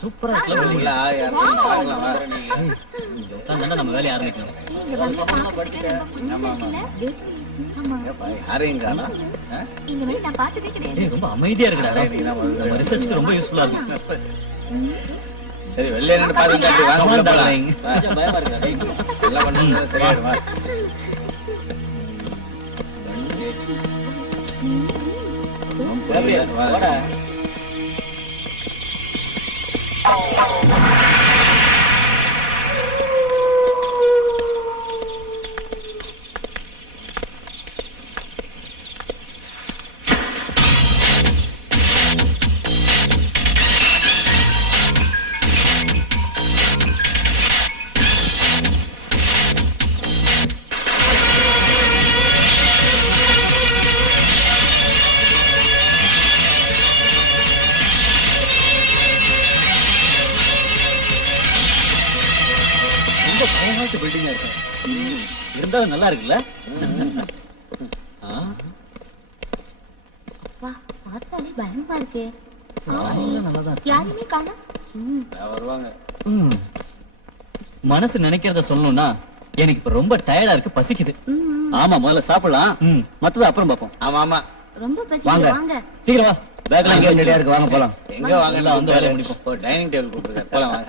சூப்பரா நம்ம வேலையை ஆரம்பிக்கலாம். ரொம்ப அமைதியா இருக்குடா. ரிசர்ச்சுக்கு ரொம்ப யூஸ்ஃபுல்லா இருக்கும். சரி வெளியே நின்று பாருங்க. பயமா இருக்கு. எல்லாம் பண்ணுங்க. சரியா வாடா. பில்டிங்கா இருக்கு. இருந்தாலும் நல்லா இருக்குல்ல? பார்த்தாலே பயமா இருக்கே. யாருமே காணோம். வருவாங்க. மனசு நினைக்கிறத சொல்லணும்னா எனக்கு இப்ப ரொம்ப டயர்டா இருக்கு, பசிக்குது. ஆமா, முதல்ல சாப்பிடலாம். மத்தது அப்புறம் பாப்போம். ஆமா ஆமா, ரொம்ப பசிக்குது. வாங்க சீக்கிரம் வா. பேக்ல எங்க ரெடியா இருக்கு, வாங்க போலாம். எங்க வாங்க, எல்லாம் வந்து வேலைய முடிப்போம். டைனிங் டேபிள் கூப்பிடுங்க, போலாம் வாங்க.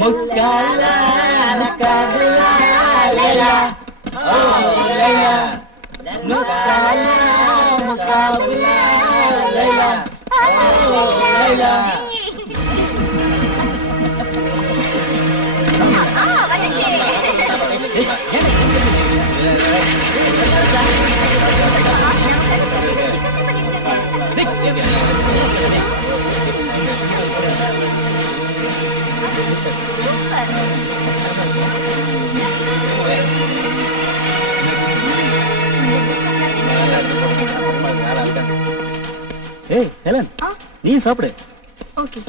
முக்காலா முக்காலா லைலா ஓ லைலா முக்காலா முக்காலா லைலா ஓ லைலா. ஏய் ஹெலன், நீ சாப்பிடு. ஓகே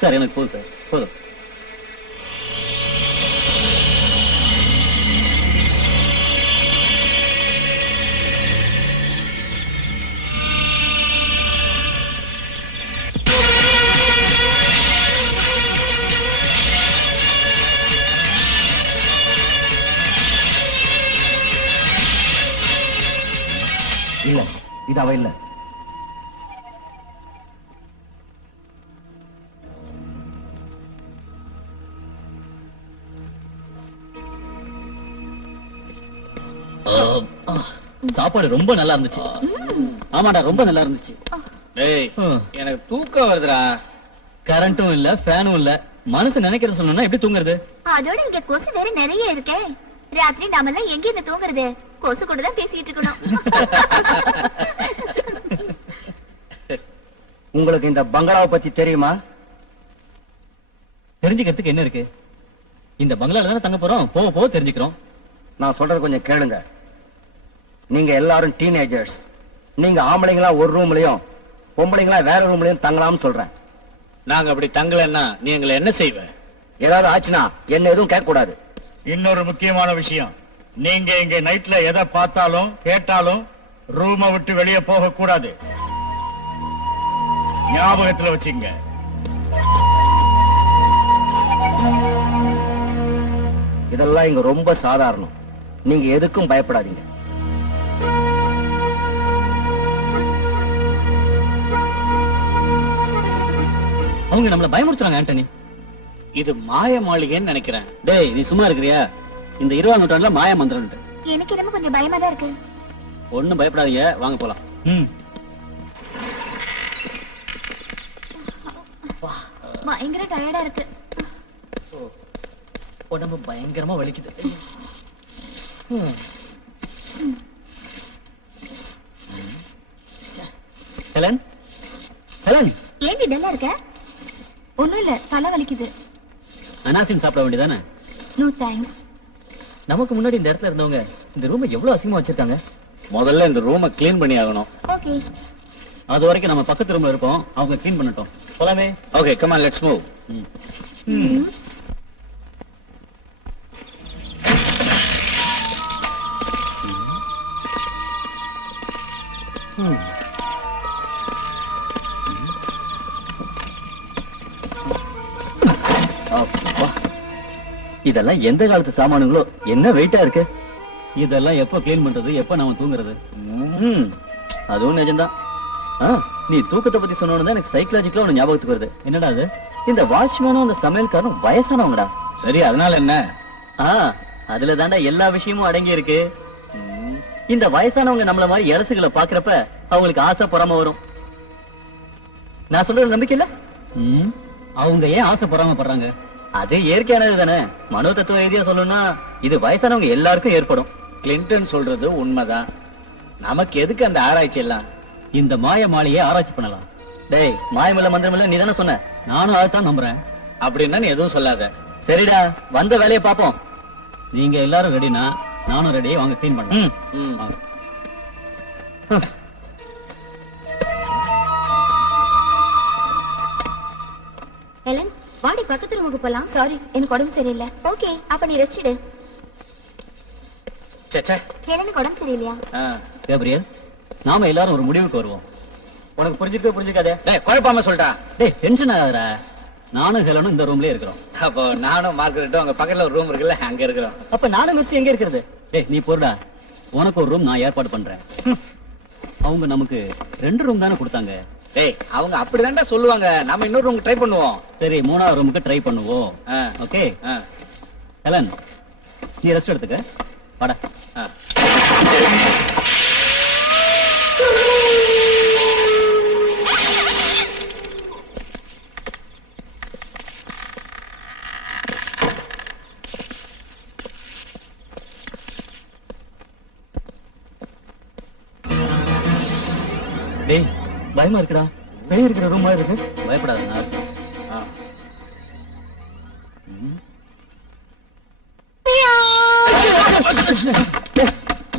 சார், எனக்கு போதும் சார், போதும். இல்ல, இது அவ இல்ல. சாப்பாடு ரொம்ப நல்லா இருந்துச்சு. ஆமாடா, ரொம்ப நல்லா இருந்துச்சு. டேய், எனக்கு தூக்கம் வருதுடா. கரண்ட்டும் இல்ல, ஃபேனும் இல்ல. மனசு நினைக்கிறது சொல்லணும்னா எப்படி தூங்குறது? அதோட இங்க கொசு வேற நிறைய இருக்கே. ராத்திரி நாம எல்லாம் எங்க இருந்து தூங்குறது? கொசு கூட தான் பேசிட்டு இருக்கணும். உங்களுக்கு இந்த பங்களாவை பத்தி தெரியுமா? தெரிஞ்சுக்கிறதுக்கு என்ன இருக்கு? இந்த பங்களால தானே தங்க போறோம், போக போக தெரிஞ்சுக்கிறோம். நான் சொல்றது கொஞ்சம் கேளுங்க. நீங்க எல்லாரும் டீனேஜர்ஸ். நீங்க ஆம்பளைங்களா ஒரு ரூம்லயும், பொம்பளைங்களா வேற ரூம்லயும் தங்கலாம்னு சொல்றேன். நாங்க அப்படி தங்கலன்னா நீ எங்களை என்ன செய்வ? ஏதாவது ஆச்சுன்னா என்ன எதுவும் கேட்க கூடாது. இன்னொரு முக்கியமான விஷயம், நீங்க இங்க நைட்ல எதை பார்த்தாலும் கேட்டாலும் ரூமை விட்டு வெளியே போக கூடாது. ஞாபகத்துல வச்சுங்க. இதெல்லாம் இங்க ரொம்ப சாதாரணம். நீங்க எதுக்கும் பயப்படாதீங்க. அவங்க நம்மள பயமுறுத்துறாங்க ஆண்டனி. இது மாய மாளிகைன்னு நினைக்கிறேன். டேய், நீ சும்மா இருக்கிறியா? இந்த 20ஆம் நூற்றாண்டுல மாய மந்திரம். எனக்கு என்னமோ கொஞ்சம் பயமா தான் இருக்கு. ஒண்ணும் பயப்படாதீங்க, வாங்க போலாம். பயங்கர டயர்டா இருக்கு. உடம்பு பயங்கரமா வலிக்குது. ஹெலன், ஹெலன், ஏன் டல்லா இருக்க? ஒண்ணும் இல்ல, தலை வலிக்குது. அனாசின் சாப்பிட வேண்டியதானே? No thanks. நமக்கு முன்னாடி இந்த இடத்துல இருந்தவங்க இந்த ரூமை எவ்வளவு அசிங்கமா வச்சிருக்காங்க. முதல்ல இந்த ரூமை கிளீன் பண்ணி ஆகணும். ஓகே, அது வரைக்கும் நம்ம பக்கத்து ரூம்ல இருப்போம், அவங்க கிளீன் பண்ணட்டும். போலாமே? Okay, come on, let's move. இதெல்லாம் எந்த காலத்து சாமானுங்களோ, என்ன வெயிட்டா இருக்கு. இதெல்லாம் எப்ப கிளீன் பண்றது, எப்ப நாம தூங்குறது? அதுவும் நிஜம்தான். நீ தூக்கத்தை பத்தி சொன்னோன்னு எனக்கு சைக்கலாஜிக்கலா ஒண்ணு ஞாபகத்துக்கு வருது. என்னடா அது? இந்த வாட்ச்மேனும் அந்த சமையல்காரனும் வயசானவங்கடா. சரி, அதனால என்ன? அதுல தாண்டா எல்லா விஷயமும் அடங்கி இருக்கு. இந்த வயசானவங்க நம்மள மாதிரி இலசுகளை பாக்குறப்ப அவங்களுக்கு ஆசை பொறாம வரும். நான் சொல்றது நம்பிக்கை இல்ல? அவங்க ஏன் ஆசை பொறாமப்படுறாங்க? அது இயற்கையானது தானே. மனோ தத்துவ ரீதியா சொல்லணும்னா இது வயசானவங்க எல்லாருக்கும் ஏற்படும். கிளின்டன் சொல்றது உண்மைதான். நமக்கு எதுக்கு அந்த ஆராய்ச்சி எல்லாம்? இந்த மாய மாலையை ஆராய்ச்சி பண்ணலாம். டேய், மாயமில்ல மந்திரமில்ல நீ தானே சொன்ன. நானும் அதைத்தான் நம்புறேன். அப்படின்னா நீ எதுவும் சொல்லாத. சரிடா, வந்த வேலையை பாப்போம். நீங்க எல்லாரும் ரெடினா நானும் ரெடி. வாங்க கிளீன் பண்ணலாம். ஹெலன், வாடி பக்கத்து ரூமுக்கு போலாம். சாரி, எனக்கு உடம்பு சரியில்லை. ஓகே, அப்ப நீ ரெஸ்ட் எடு. சே, ஹெலனுக்கு உடம்பு சரியில்லையா? கேப்ரியல், நாம எல்லாரும் ஒரு முடிவுக்கு வருவோம். உனக்கு புரிஞ்சுக்காதே. டேய், குழப்பாம சொல்றா. டேய், டென்ஷன் ஆகாதடா. நானும் ஹெலனும் இந்த ரூம்லயே இருக்கிறோம். அப்போ நானும் மார்கரெட்டும் அங்க பக்கத்துல ஒரு ரூம் இருக்குல்ல, அங்க இருக்கிறோம். அப்ப நானும் மிஸ் எங்க இருக்கிறது? டேய், நீ போறடா. உனக்கு ஒரு ரூம் நான் ஏற்பாடு பண்றேன். அவங்க நமக்கு 2 ரூம் தானே கொடுத்தாங்க. டேய், அவங்க அப்படிதான்டா சொல்லுவாங்க. நாம இன்னொரு ரூம் ட்ரை பண்ணுவோம். சரி, 3ஆவது ரூமுக்கு ட்ரை பண்ணுவோம். ஓகே. ஹெலன், நீ ரெஸ்ட் எடுத்துக்க. வாடா. டேய், பயமா இருக்குடா. வெளிய இருக்கிற ரூம் மாதிரி இருக்கு. பயப்படாதடா.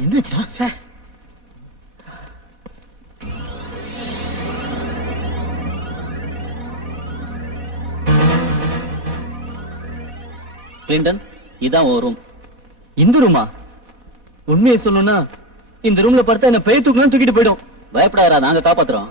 என்னாச்சா? கிளின்டன், இதான் ஒரு ரூம். இந்த ரூமா? உண்மையை சொல்லணும்னா இந்த ரூம்ல படுத்தா என்ன பேய் தூக்கணும் தூக்கிட்டு போயிடும். பயப்படாதா, நாங்க காப்பாத்துறோம்.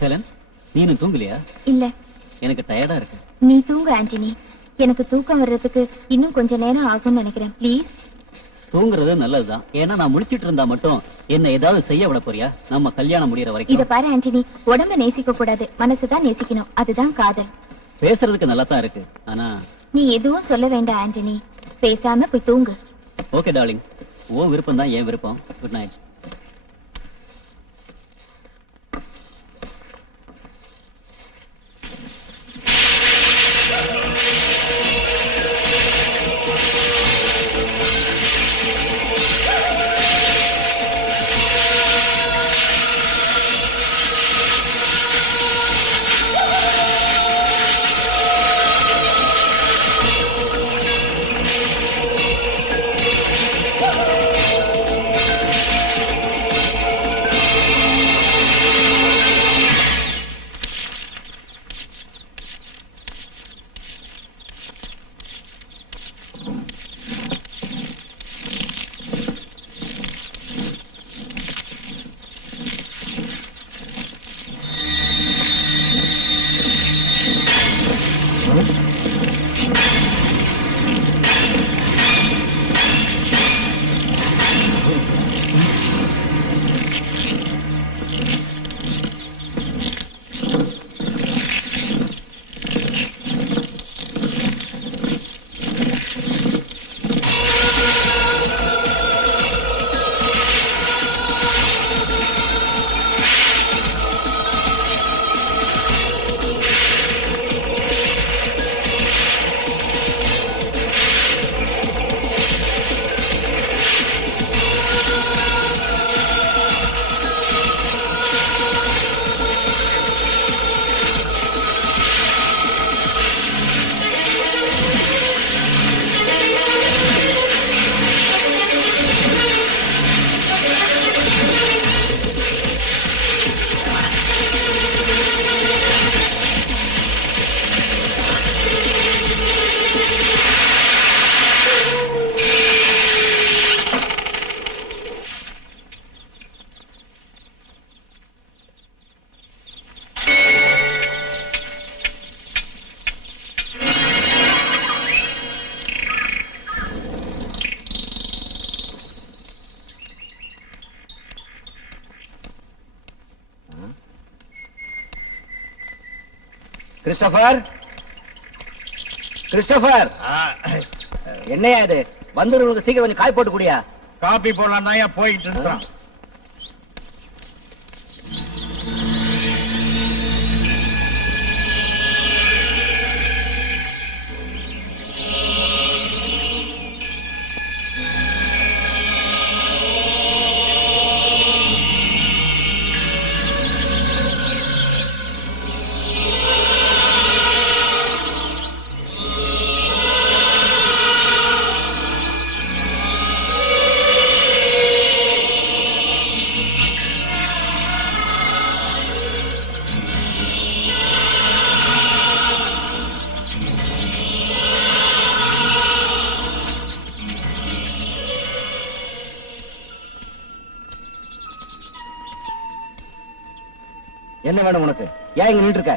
ஹெலன், நீ இன்னும் தூங்கலையா? இல்ல, எனக்கு டயர்டா இருக்கு. நீ தூங்கு ஆண்டனி. எனக்கு தூக்கம் வர்றதுக்கு இன்னும் கொஞ்ச நேரம் ஆகும்னு நினைக்கிறேன். ப்ளீஸ். தூங்குறது நல்லதுதான். ஏன்னா நான் முழிச்சிட்டு இருந்தா மட்டும் என்ன ஏதாவது செய்ய விட போறியா? நம்ம கல்யாணம் முடியற இத வரைக்கும். பாரு ஆண்டனி, உடம்ப நேசிக்க கூடாது, மனசுதான் நேசிக்கணும். அதுதான் காதல். பேசுறதுக்கு நல்லா தான் இருக்கு. ஆனா நீ எதுவும் சொல்ல வேண்டாம் ஆண்டனி. பேசாம போய் தூங்கு. ஓகே டார்லிங், உன் விருப்பம் தான் என் விருப்பம். Good night. கிறிஸ்டோபர், கிறிஸ்டோபர், என்னையா இது? வந்துருக்கு, சீக்கிரம் கொஞ்சம் காய் போட்டு குடியா. காபி போடலாம் தான் போயிட்டு இருக்கிறான். என்ன வேணும் உனக்கு? ஏன் இங்க நின்று இருக்க?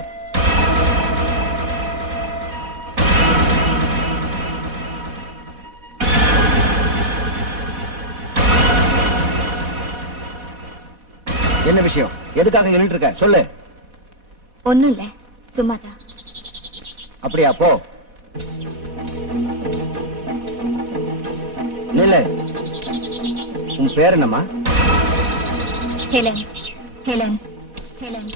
என்ன விஷயம்? எதுக்காக இங்க நின்று இருக்க? சொல்லு. ஒண்ணும் இல்ல, சும்மாதான். அப்படியா? போ. நில்லு. உன் பேர் என்னம்மா? ஹெலன். ஹெலன். ஹெலன்.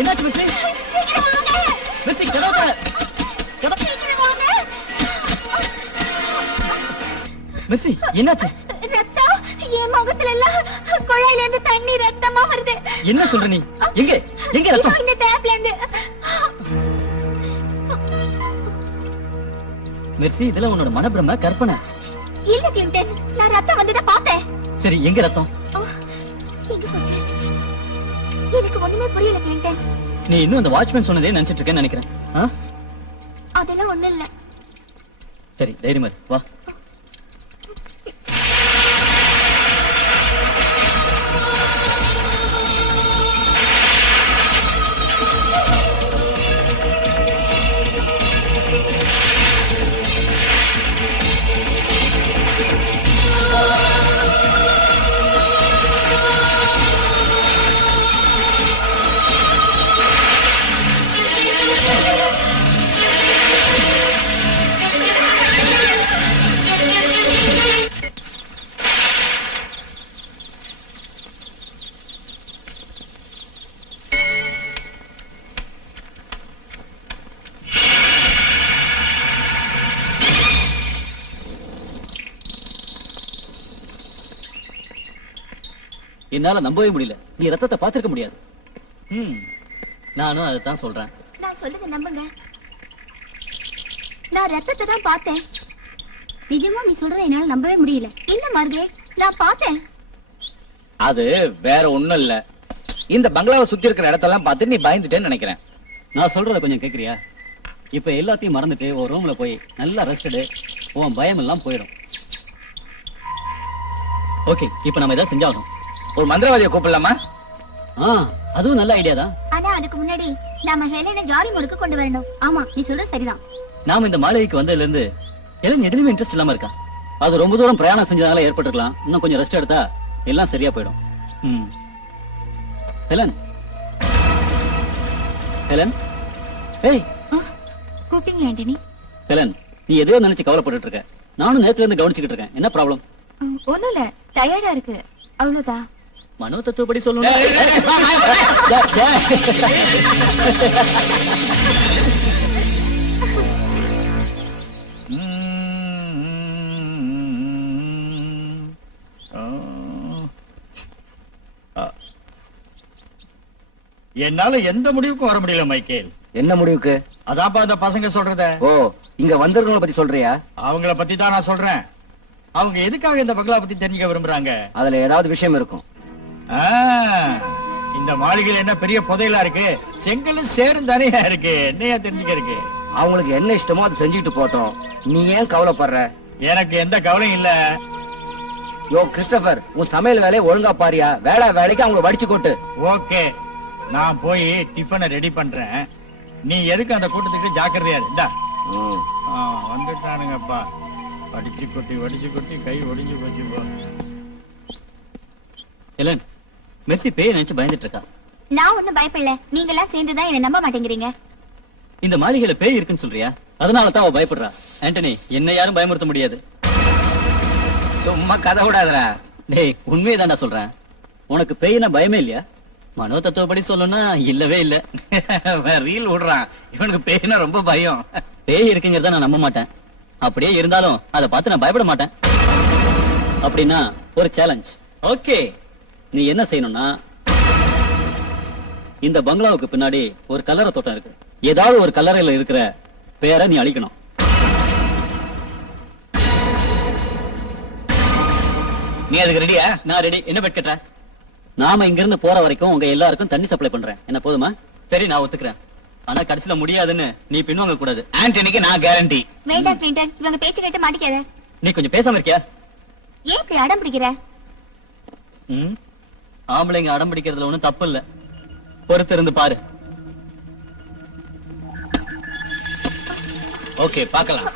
என்னாச்சு மிஸ்ஸி? மிஸ்ஸி, கதவு மிஸ்ஸி, என்னாச்சு? ரத்தம் என் முகத்துல எல்லாம் குழாயில இருந்து தண்ணி ரத்தமா வருது. என்ன சொல்ற நீ? எங்க எங்க ரத்தம்? இந்த டேப்ல இருந்து. மிர்சி, இதெல்லாம் உன்னோட மனப்பிரம, கற்பனை. இல்ல கிளின்டன், நான் ரத்தம் வந்தத பார்த்தேன். சரி, எங்க ரத்தம்? எங்க போச்சு? எனக்கு ஒண்ணுமே புரியல கிளின்டன். நீ இன்னும் அந்த வாட்ச்மேன் சொன்னதே நினைச்சிட்டு இருக்கேன்னு நினைக்கிறேன். அதெல்லாம் ஒண்ணு இல்ல. சரி, தைரியமா இரு, வா. என்னால நம்பவே முடியல. நீ ரத்தத்தை பார்த்திருக்க முடியாது. நானும் அதைத்தான் சொல்றேன். நான் சொல்லுங்க நம்புங்க. நான் ரத்தத்தை தான் பார்த்தேன். நிஜமா நீ சொல்றத என்னால நம்பவே முடியல. இல்ல மார்கரெட், நான் பார்த்தேன். அது வேற ஒண்ணும் இல்ல. இந்த பங்களாவை சுத்தி இருக்கிற இடத்தெல்லாம் பார்த்து நீ பயந்துட்டேன்னு நினைக்கிறேன். நான் சொல்றத கொஞ்சம் கேக்குறியா? இப்ப எல்லாத்தையும் மறந்துட்டு ஒரு ரூம்ல போய் நல்லா ரெஸ்டடு, உன் பயம் எல்லாம் போயிடும். ஓகே, இப்ப நம்ம ஏதாவது செஞ்சாகணும். ஒரு மந்திரவாதியை கூப்பிடலாமா? அதுவும் நல்ல ஐடியா தான். ஆனா அதுக்கு முன்னாடி நாம ஹெலனை ஜாலி மூடுக்கு கொண்டு வரணும். ஆமா, நீ சொல்றது சரிதான். நாம இந்த மாளிகைக்கு வந்ததுல இருந்து ஹெலன் எதுலயுமே இன்ட்ரெஸ்ட் இல்லாம இருக்கா. அது ரொம்ப தூரம் பிரயாணம் செஞ்சதால ஏற்பட்டிருக்கலாம். இன்னும் கொஞ்சம் ரெஸ்ட் எடுத்தா எல்லாம் சரியா போயிடும். ஹெலன், ஹெலன், ஏய் கூப்பிட்டீங்க ஆண்டனி? ஹெலன், நீ எதையோ நினைச்சு கவலைப்பட்டு இருக்க. நானும் நேத்துல இருந்து கவனிச்சுக்கிட்டு இருக்கேன். என்ன ப்ராப்ளம்? ஒண்ணும் இல்ல, டயர்டா இருக்கு, அவ்வளவுதான். மனோ தத்துவப்படி சொல்லணும். என்னால எந்த முடிவுக்கும் வர முடியல மைக்கேல். என்ன முடிவுக்கு? அதான்ப்பா அந்த பசங்க சொல்றத. ஓ, இங்க வந்திருக்கவங்கள பத்தி சொல்றியா? அவங்கள பத்தி தான் நான் சொல்றேன். அவங்க எதுக்காக இந்த பங்களா பத்தி தெரிஞ்சுக்க விரும்புறாங்க? அதுல ஏதாவது விஷயம் இருக்கும். ஆ, இந்த மாளிகையில என்ன பெரிய புதையலா இருக்கு? செங்கலும் சேரும் தானே இருக்கு. என்னையா தெரிஞ்சுக்க இருக்கு? அவங்களுக்கு என்ன இஷ்டமோ அதை செஞ்சுட்டு போட்டோம். நீ ஏன் கவலைப்படுற? எனக்கு எந்த கவலையும் இல்ல. யோ கிறிஸ்டபர், உன் சமையல் வேலையை ஒழுங்கா பாரியா. வேலைக்கு அவங்களை வடிச்சு கொட்டு. ஓகே, நான் போய் டிஃபனை ரெடி பண்றேன். நீ எதுக்கு அந்த கூட்டத்துக்கு ஜாக்கிரதையா இரு. இந்தா. ம். வந்துட்டானுங்கப்பா. வடிச்சு கொட்டி கை ஒடிஞ்சு போச்சு போ. ஹெலன், மெர்சி பேய நினைச்சு பயந்துட்டு இருக்கா. நான் ஒண்ணும் பயப்படல. நீங்க எல்லாம் சேர்ந்துதான் என்ன நம்ப மாட்டேங்கிறீங்க. இந்த மாளிகையில பேய் இருக்குன்னு சொல்றியா? அதனால தான் அவ பயப்படுறா. ஆண்டனி, என்ன யாரும் பயமுறுத்த முடியாது. சும்மா கதை விடாதடா. டேய், உண்மையை தான் சொல்றேன். உனக்கு பேய்னா பயமே இல்லையா? மனோ தத்துவப்படி சொல்லணும்னா இல்லவே இல்ல. ரீல் விடுறான். இவனுக்கு பேய்னா ரொம்ப பயம். பேய் இருக்குங்கிறத நான் நம்ப மாட்டேன். அப்படியே இருந்தாலும் அதை பார்த்து நான் பயப்பட மாட்டேன். அப்படின்னா ஒரு சேலஞ்ச். ஓகே, நீ என்ன செய்யணும்னா, இந்த பங்களாவுக்கு பின்னாடி ஒரு கல்லறை தோட்டம் இருக்கு. ஏதாவது ஒரு கல்லறையில இருக்கிற பேரை நீ அழிக்கணும். நீ அதுக்கு ரெடியா? நான் ரெடி. என்ன பெட் கட்டுற? நாம இங்க இருந்து போற வரைக்கும் உங்க எல்லாருக்கும் தண்ணி சப்ளை பண்றேன். என்ன போதுமா? சரி, நான் ஒத்துக்கிறேன். ஆனா கடைசியில முடியாதுன்னு நீ பின்வாங்க கூடாது. ஆண்டனிக்கு நான் கேரண்டி. வேண்டாம் கிளின்டன், இவங்க பேச்சு கேட்டு மாட்டிக்காத. நீ கொஞ்சம் பேசாம இருக்கியா? ஏன் இப்படி அடம் பிடிக்கிற? ஆம்பளைங்க அடம் பிடிக்கிறதுல ஒண்ணும் தப்பு இல்ல. பொறுத்து இருந்து பாரு. ஓகே, பார்க்கலாம்.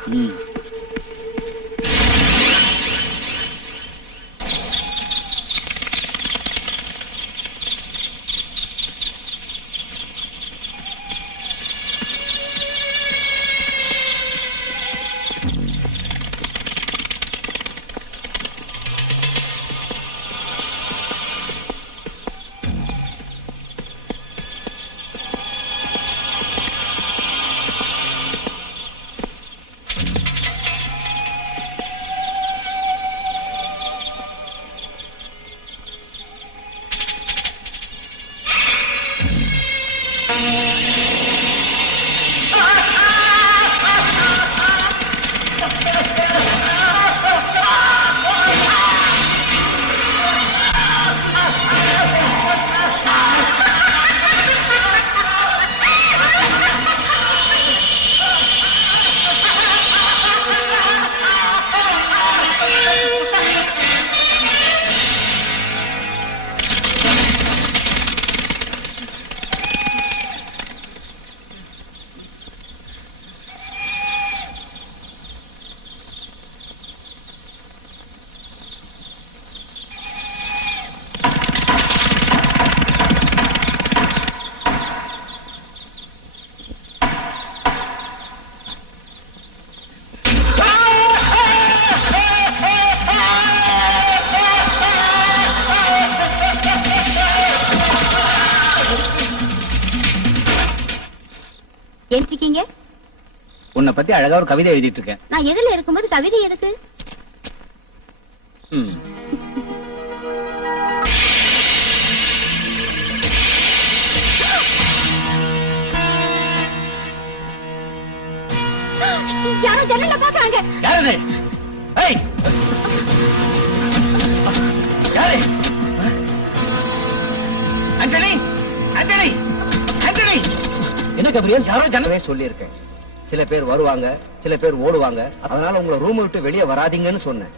இருக்கீங்க? உன்னை பத்தி அழகா ஒரு கவிதை எழுதிட்டு இருக்கேன். நான் எதிரில இருக்கும்போது கவிதை எதுக்கு? யாரோ ஜன்னல்ல பாக்குறாங்க. யாரது? ஏய், யாரு? ஆண்டனி, ஆண்டனி, ஆண்டனி. என்ன கபிரியல்? யாரோ ஜன்னலே சொல்லியிருக்கேன். சில பேர் வருவாங்க, சில பேர் ஓடுவாங்க. அதனால உங்களை ரூம் விட்டு வெளியே வராதீங்கன்னு சொன்னேன்.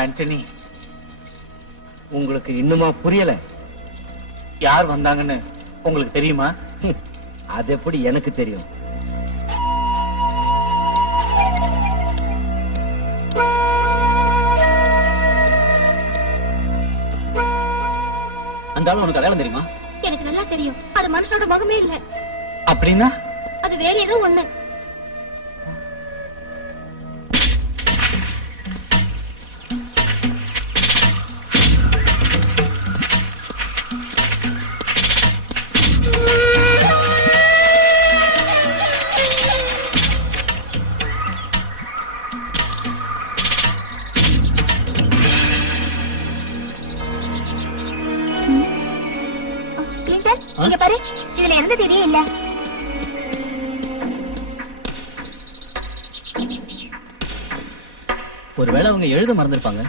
ஆண்டனி, உங்களுக்கு இன்னுமா புரியல? யார் வந்தாங்கன்னு உங்களுக்கு தெரியுமா? அது எப்படி எனக்கு தெரியும்? அந்த ஆளு உனக்கு அடையாளம் தெரியுமா? எனக்கு நல்லா தெரியும். அது மனுஷனோட முகமே இல்ல. அப்படின்னா அது வேற ஏதோ ஒண்ணு. கிளின்டன், இங்க பாரு. இதுல எந்த தேதியும் இல்ல. ஒருவேளை அவங்க எழுத மறந்துருப்பாங்க.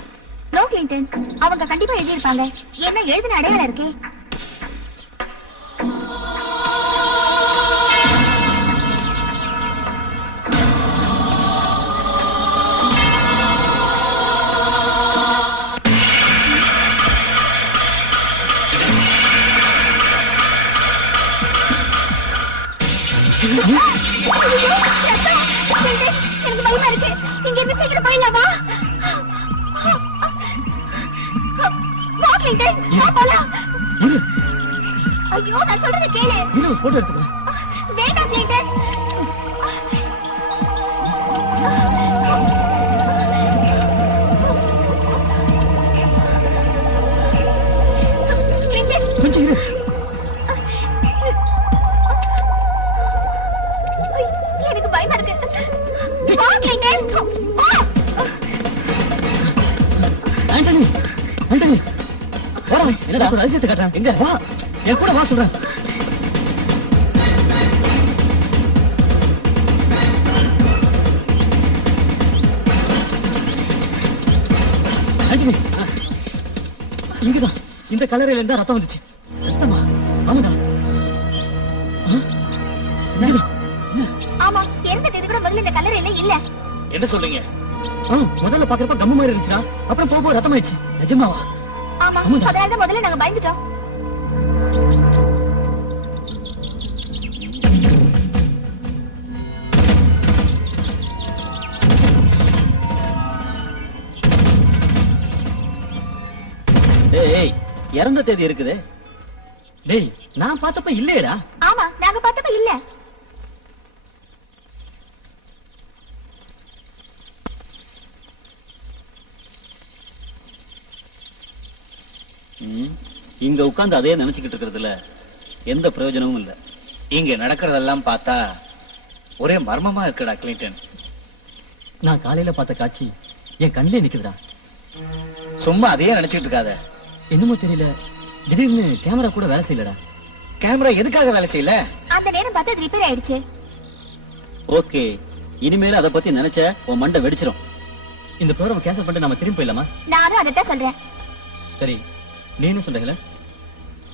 நோ கிளின்டன், அவங்க கண்டிப்பா எழுதியிருப்பாங்க. என்ன எழுதின அடையாளம் இருக்கே. எனக்கு பயமா இருக்கு. இங்க இருந்து சீக்கிரம் போயிடலாமா? வா கிளின்டன், வா போலாம். ஐயோ, நான் சொல்றத கேளு. போட்டோ எடுத்துக்கலாம். வேண்டாம் கிளின்டன். கிளின்டன், கொஞ்சம் இரு. எனக்கு பயமா இருக்கு. வா கிளின்டன், வா. ஆண்டனி, ஆண்டனி, வாடா. என்னடா ஒரு அதிசயத்தை காட்டுறேன். எங்க வா, என் கூட வா சொல்றேன். ஆண்டனி, இங்கதான் இந்த கலரையில இருந்தா ரத்தம் வந்துச்சு. ரத்தமா? ஆமாடா. இங்கதான். ஆமா, எந்த தேதி கூட முதல்ல இந்த கல்லறையில இல்ல. என்ன சொல்றீங்க? முதல்ல பாக்குறப்ப கம்மு மாதிரி இருந்துச்சுடா. அப்புறம் போக போக ரத்தம் ஆயிடுச்சு. நிஜமாவா? ஆமா, ஆமாடா. அதனாலதான் முதல்ல நாங்க பயந்துட்டோம். டேய், இறந்த தேதி இருக்குது. டேய், நான் பார்த்தப்ப இல்லையேடா. ஆமா, நாங்க பார்த்தப்ப இல்ல. இங்க உட்கார்ந்து அதே நினைச்சுக்கிட்டு இருக்கிறதுல எந்த பிரயோஜனமும் இல்ல. இங்க நடக்கிறதெல்லாம் பார்த்தா ஒரே மர்மமா இருக்குடா கிளின்டன். நான் காலையில பார்த்த காட்சி என் கண்ணிலே நிக்குதுடா. சும்மா அதையே நினைச்சிட்டு இருக்காத. என்னமோ தெரியல, திடீர்னு கேமரா கூட வேலை செய்யலடா. கேமரா எதுக்காக வேலை செய்யல? அந்த நேரம் பார்த்து அது ரிப்பேர் ஆயிடுச்சு. ஓகே, இனிமேல அதை பத்தி நினைச்ச உன் மண்டை வெடிச்சிரும். இந்த ப்ரோகிராம் கேன்சல் பண்ணிட்டு நாம திரும்பி போயிடலாமா? நானும் அதைத்தான் சொல்றேன். சரி, நீ என்ன சொல்ற ஹெலன்?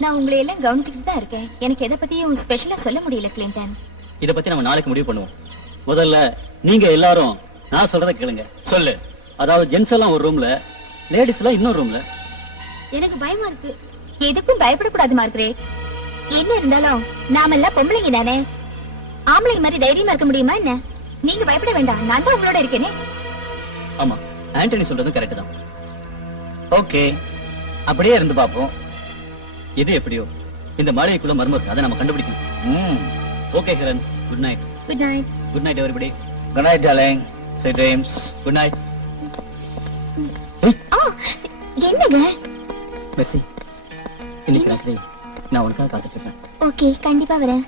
நான் உங்களை எல்லாம் கவனிச்சுக்கிட்டு தான் இருக்கேன். எனக்கு எதை பத்தியும் ஸ்பெஷலா சொல்ல முடியல கிளின்டன். இத பத்தி நம்ம நாளைக்கு முடிவு பண்ணுவோம். முதல்ல நீங்க எல்லாரும் நான் சொல்றத கேளுங்க. சொல்லு. அதாவது ஜென்ஸ் எல்லாம் ஒரு ரூம்ல, லேடிஸ் எல்லாம் இன்னொரு ரூம்ல. எனக்கு பயமா இருக்கு. எதுக்கும் பயப்படக்கூடாது மார்கரெட். என்ன இருந்தாலும் நாம எல்லாம் பொம்பளைங்க தானே. ஆம்பளைங்க மாதிரி தைரியமா இருக்க முடியுமா என்ன? நீங்க பயப்பட வேண்டாம், நான் தான் உங்களோட இருக்கேனே. ஆமா, ஆண்டனி சொல்றதும் கரெக்ட் தான். ஓகே, அப்படியே இருந்து பாப்போம். எது எப்படியோ இந்த மாளிகைக்குள்ள மர்மம் இருக்கு, அதை நம்ம கண்டுபிடிக்கணும். Okay Helen, good night. Good night. Good night everybody. Good night darling. Sweet dreams. Good night. என்னங்க? மெர்சி, இன்னைக்கு ராத்திரி நான் உனக்காக காத்துட்டு இருப்பேன். ஓகே, கண்டிப்பா வரேன்.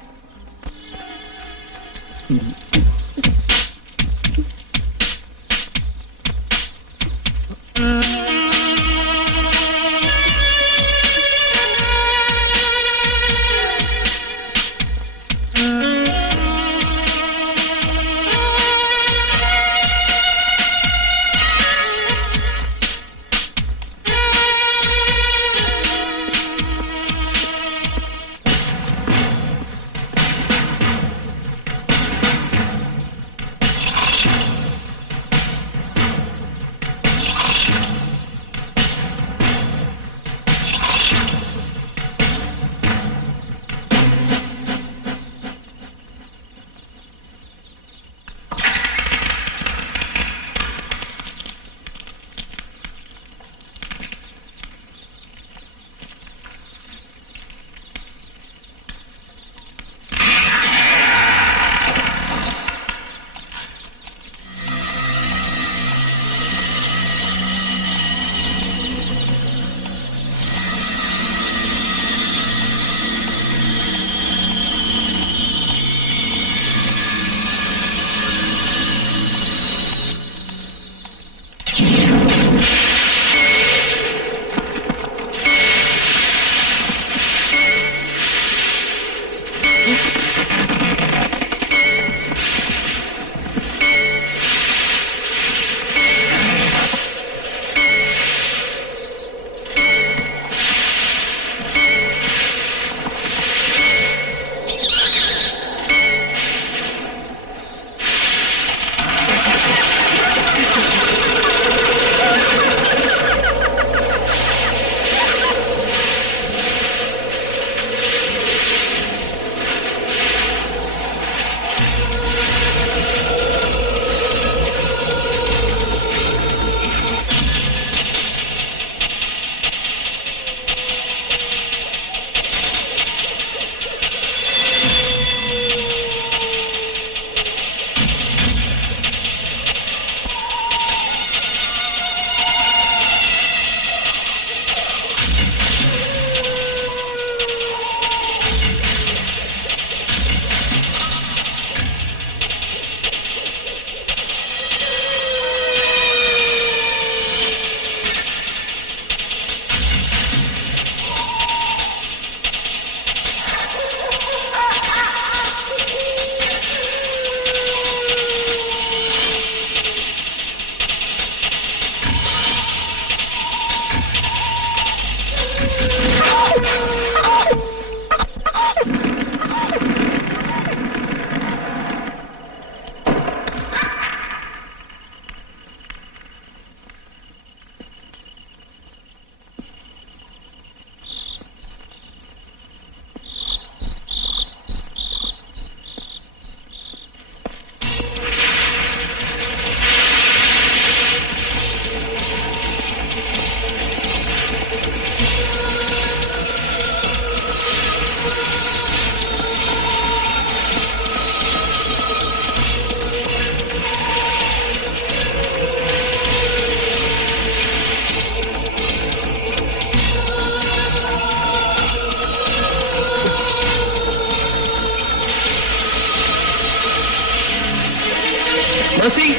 Mercy!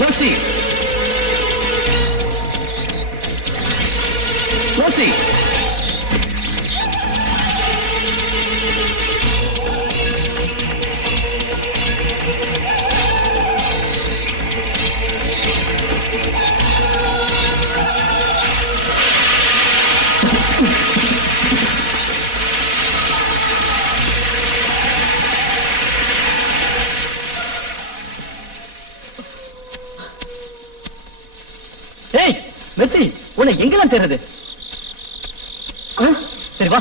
Mercy! Mercy! ஏய் மெர்சி, உன்னை எங்கெல்லாம் தேடுறது? சரி வா.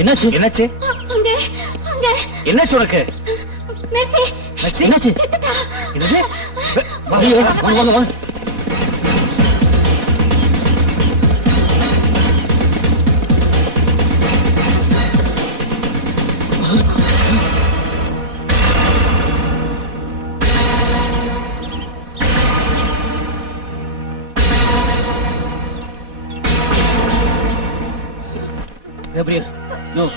என்னாச்சு என்னாச்சு அங்க அங்க என்னாச்சு உனக்கு மெர்சி மெர்சி என்னாச்சு செத்துட்டா. என்னது வாங்க வாங்க வாங்க Gabriel, no.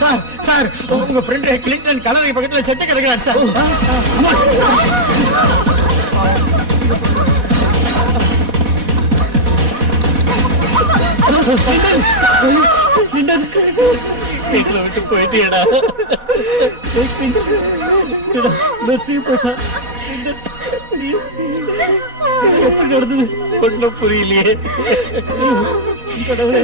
சார் சார் உங்க ஃப்ரெண்ட் கிளின்டன் கலரை பக்கத்துல செத்து கிடக்குறார் சார். எங்களை விட்டு போயிட்டேடா. நரசிம்மப்பா, எப்படி நடந்தது ஒன்றும் புரியலையே. கடவுளே.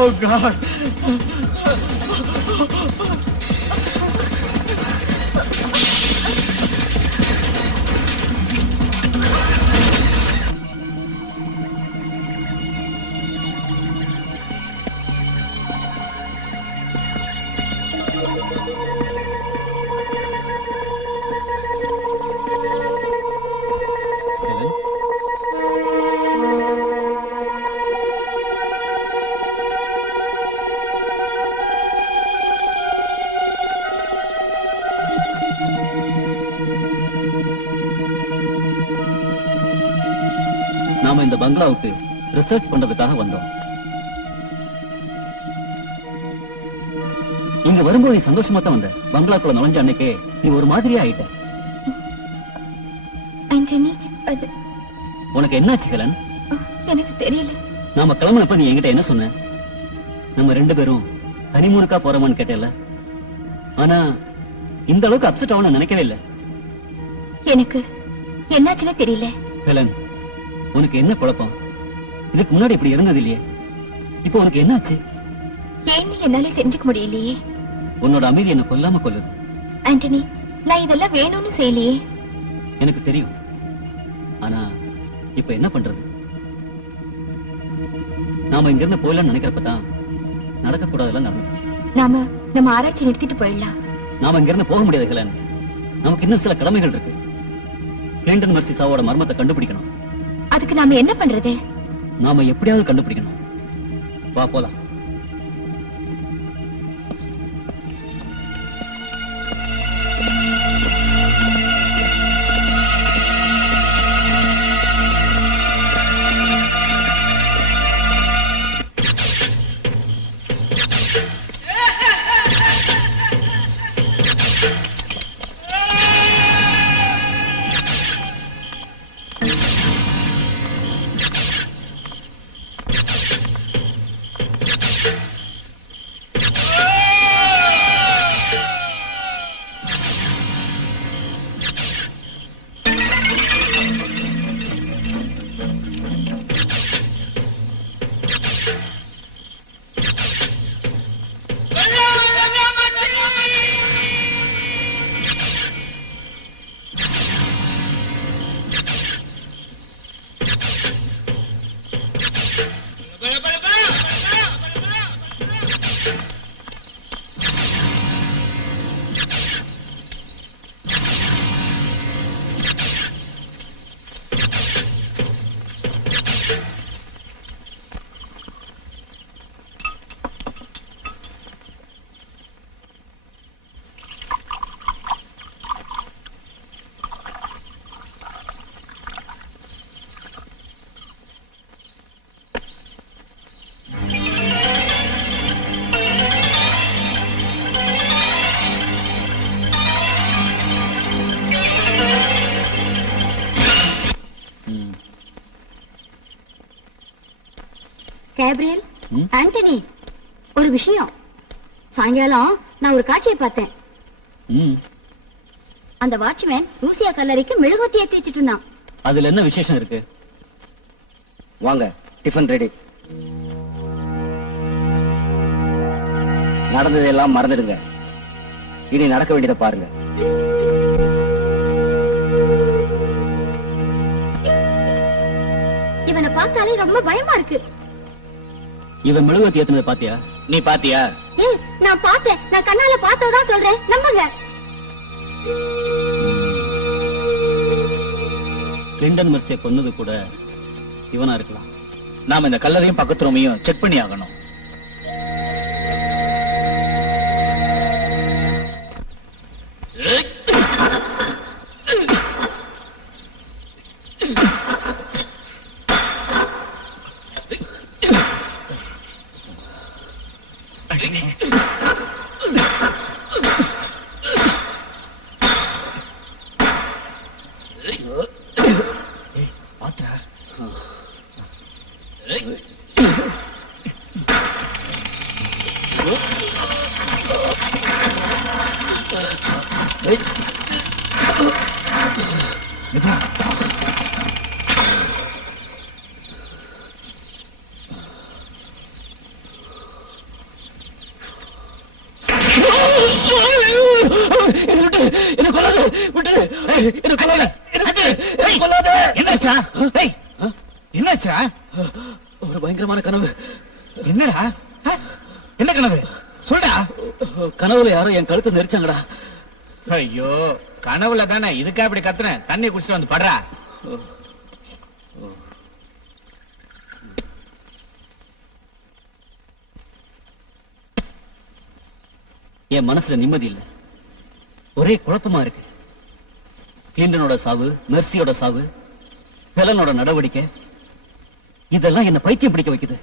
Oh God. நாம இந்த பங்களாவுக்கு ரிசர்ச் பண்றதுக்காக வந்தோம். இங்க வரும்போது நீ சந்தோஷமா தான் வந்த. பங்களாக்குள்ள நுழைஞ்ச அன்னைக்கே நீ ஒரு மாதிரியா ஆயிட்ட. ஆண்டனி, அது உனக்கு என்னாச்சு ஹெலன்? எனக்கு தெரியல. நாம கிளம்புனப்ப நீ என்கிட்ட என்ன சொன்ன? நம்ம 2 பேரும் ஹனிமூனுக்கா போறோமான்னு கேட்டேல்ல. ஆனா இந்த அளவுக்கு அப்செட் ஆகணும்னு நினைக்கவே இல்லை. எனக்கு என்னாச்சுன்னு தெரியல. ஹெலன், உனக்கு என்ன குழப்பம்? இதுக்கு முன்னாடி இப்படி இருந்தது இல்லையே. இப்போ உனக்கு என்னாச்சு? ஏன்னு என்னாலே தெரிஞ்சுக்க முடியலையே. உன்னோட அமைதி என்ன கொல்லாம கொல்லுது. ஆண்டனி, நான் இதெல்லாம் வேணும்னு செய்யலையே. எனக்கு தெரியும். ஆனா இப்ப என்ன பண்றது? நாம இங்க இருந்து போயிடலாம்னு நினைக்கிறப்பதான் நடக்க கூடாதெல்லாம் நடந்துச்சு. நம்ம ஆராய்ச்சி நிறுத்திட்டு போயிடலாம். நாம இங்க இருந்து போக முடியாது ஹெலன். நமக்கு இன்னும் சில கடமைகள் இருக்கு. கிளின்டன் மெர்சி சாவோட மர்மத்தை கண்டுபிடிக்கணும். அதுக்கு நாம என்ன பண்றது? நாம எப்படியாவது கண்டுபிடிக்கணும். வா போலாம். கேப்ரியல், ஆண்டனி, ஒரு விஷயம். சாயங்காலம் நான் ஒரு காட்சியை பார்த்தேன். அந்த வாட்ச்மேன் லூசியா கல்லறைக்கு மெழுகுவர்த்தி ஏத்தி வச்சிட்டு இருந்தான். அதுல என்ன விசேஷம் இருக்கு? வாங்க, டிஃபன் ரெடி. நடந்ததெல்லாம் மறந்துடுங்க. இனி நடக்க வேண்டியதை பாருங்க. இவனை பார்த்தாலே ரொம்ப பயமா இருக்கு. இவன் மெழுகுவர்த்தி ஏத்துனதை பாத்தியா? நீ பாத்தியா? எஸ், நான் பார்த்தேன். நான் கண்ணால பார்த்ததான் சொல்றேன், நம்புங்க. கிளின்டன் மெர்சியை கொன்னது கூட இவனா இருக்கலாம். நாம இந்த கல்லறையும் பக்கத்து ரூமையும் செக் பண்ணி ஆகணும். என்னாச்சா? என்னாச்சா? ஒரு பயங்கரமான கனவு. என்னடா? என்ன கனவு? சொல்டா. கனவுல யாரோ என் கழுத்தை நெரிச்சாங்கடா. ஐயோ, கனவுல தானே. இதுக்கா இப்படி கத்துன? தண்ணி குடிச்சிட்டு வந்து படுறா. என் மனசுல நிம்மதி இல்ல, ஒரே குழப்பமா இருக்கு. தீண்டனோட சாவு, மெர்சியோட சாவு, பெலனோட நடவடிக்கை, இதெல்லாம் என்ன பைத்தியம் பிடிக்க வைக்குது.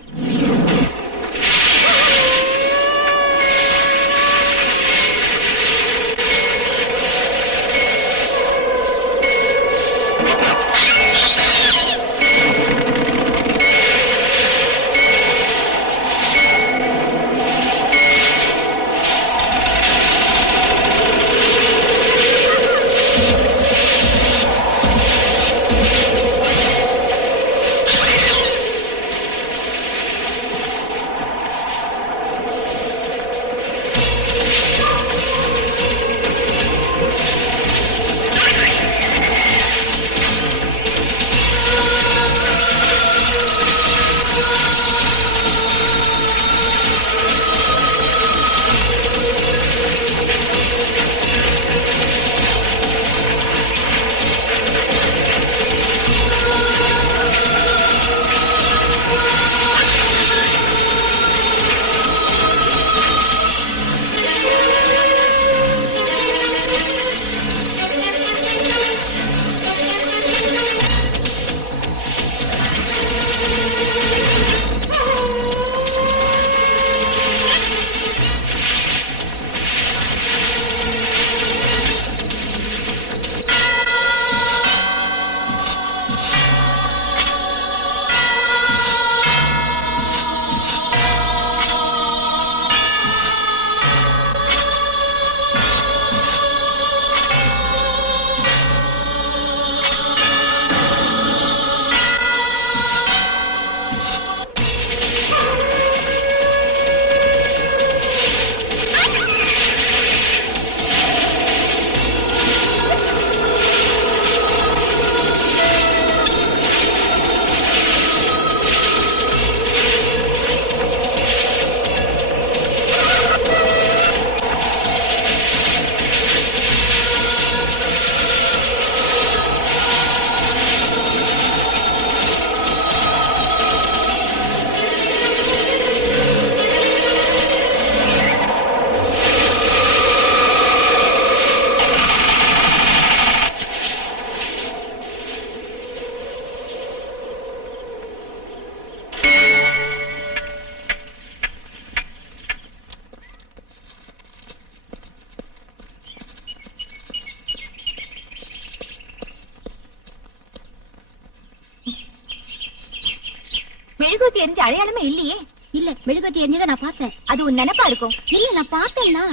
மெழுகுவத்தி எரிஞ்ச அடையாளமே இல்லையே. இல்ல, மெழுகுவத்தி எரிஞ்சதை நான் பார்த்தேன். அது உன் நினைப்பா இருக்கும். இல்ல, நான் பார்த்தேன்னா.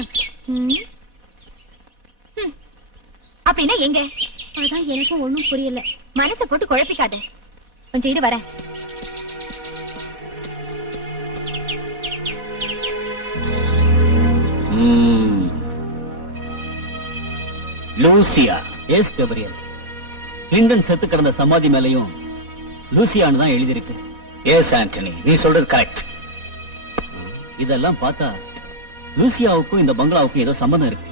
அப்படின்னா எங்க? அதான் எனக்கும் ஒண்ணும் புரியல. மனசை போட்டு குழப்பிக்காத. கொஞ்சம் இரு, வரேன். லூசியா. எஸ் கபிரியல், கிளின்டன் செத்து கிடந்த சமாதி மேலையும் லூசியான்னு தான் எழுதியிருக்கு. எஸ் ஆண்டனி, நீ சொல்றது கரெக்ட். இதெல்லாம் பார்த்தா லூசியாவுக்கும் இந்த பங்களாவுக்கும் ஏதோ சம்பந்தம் இருக்கு.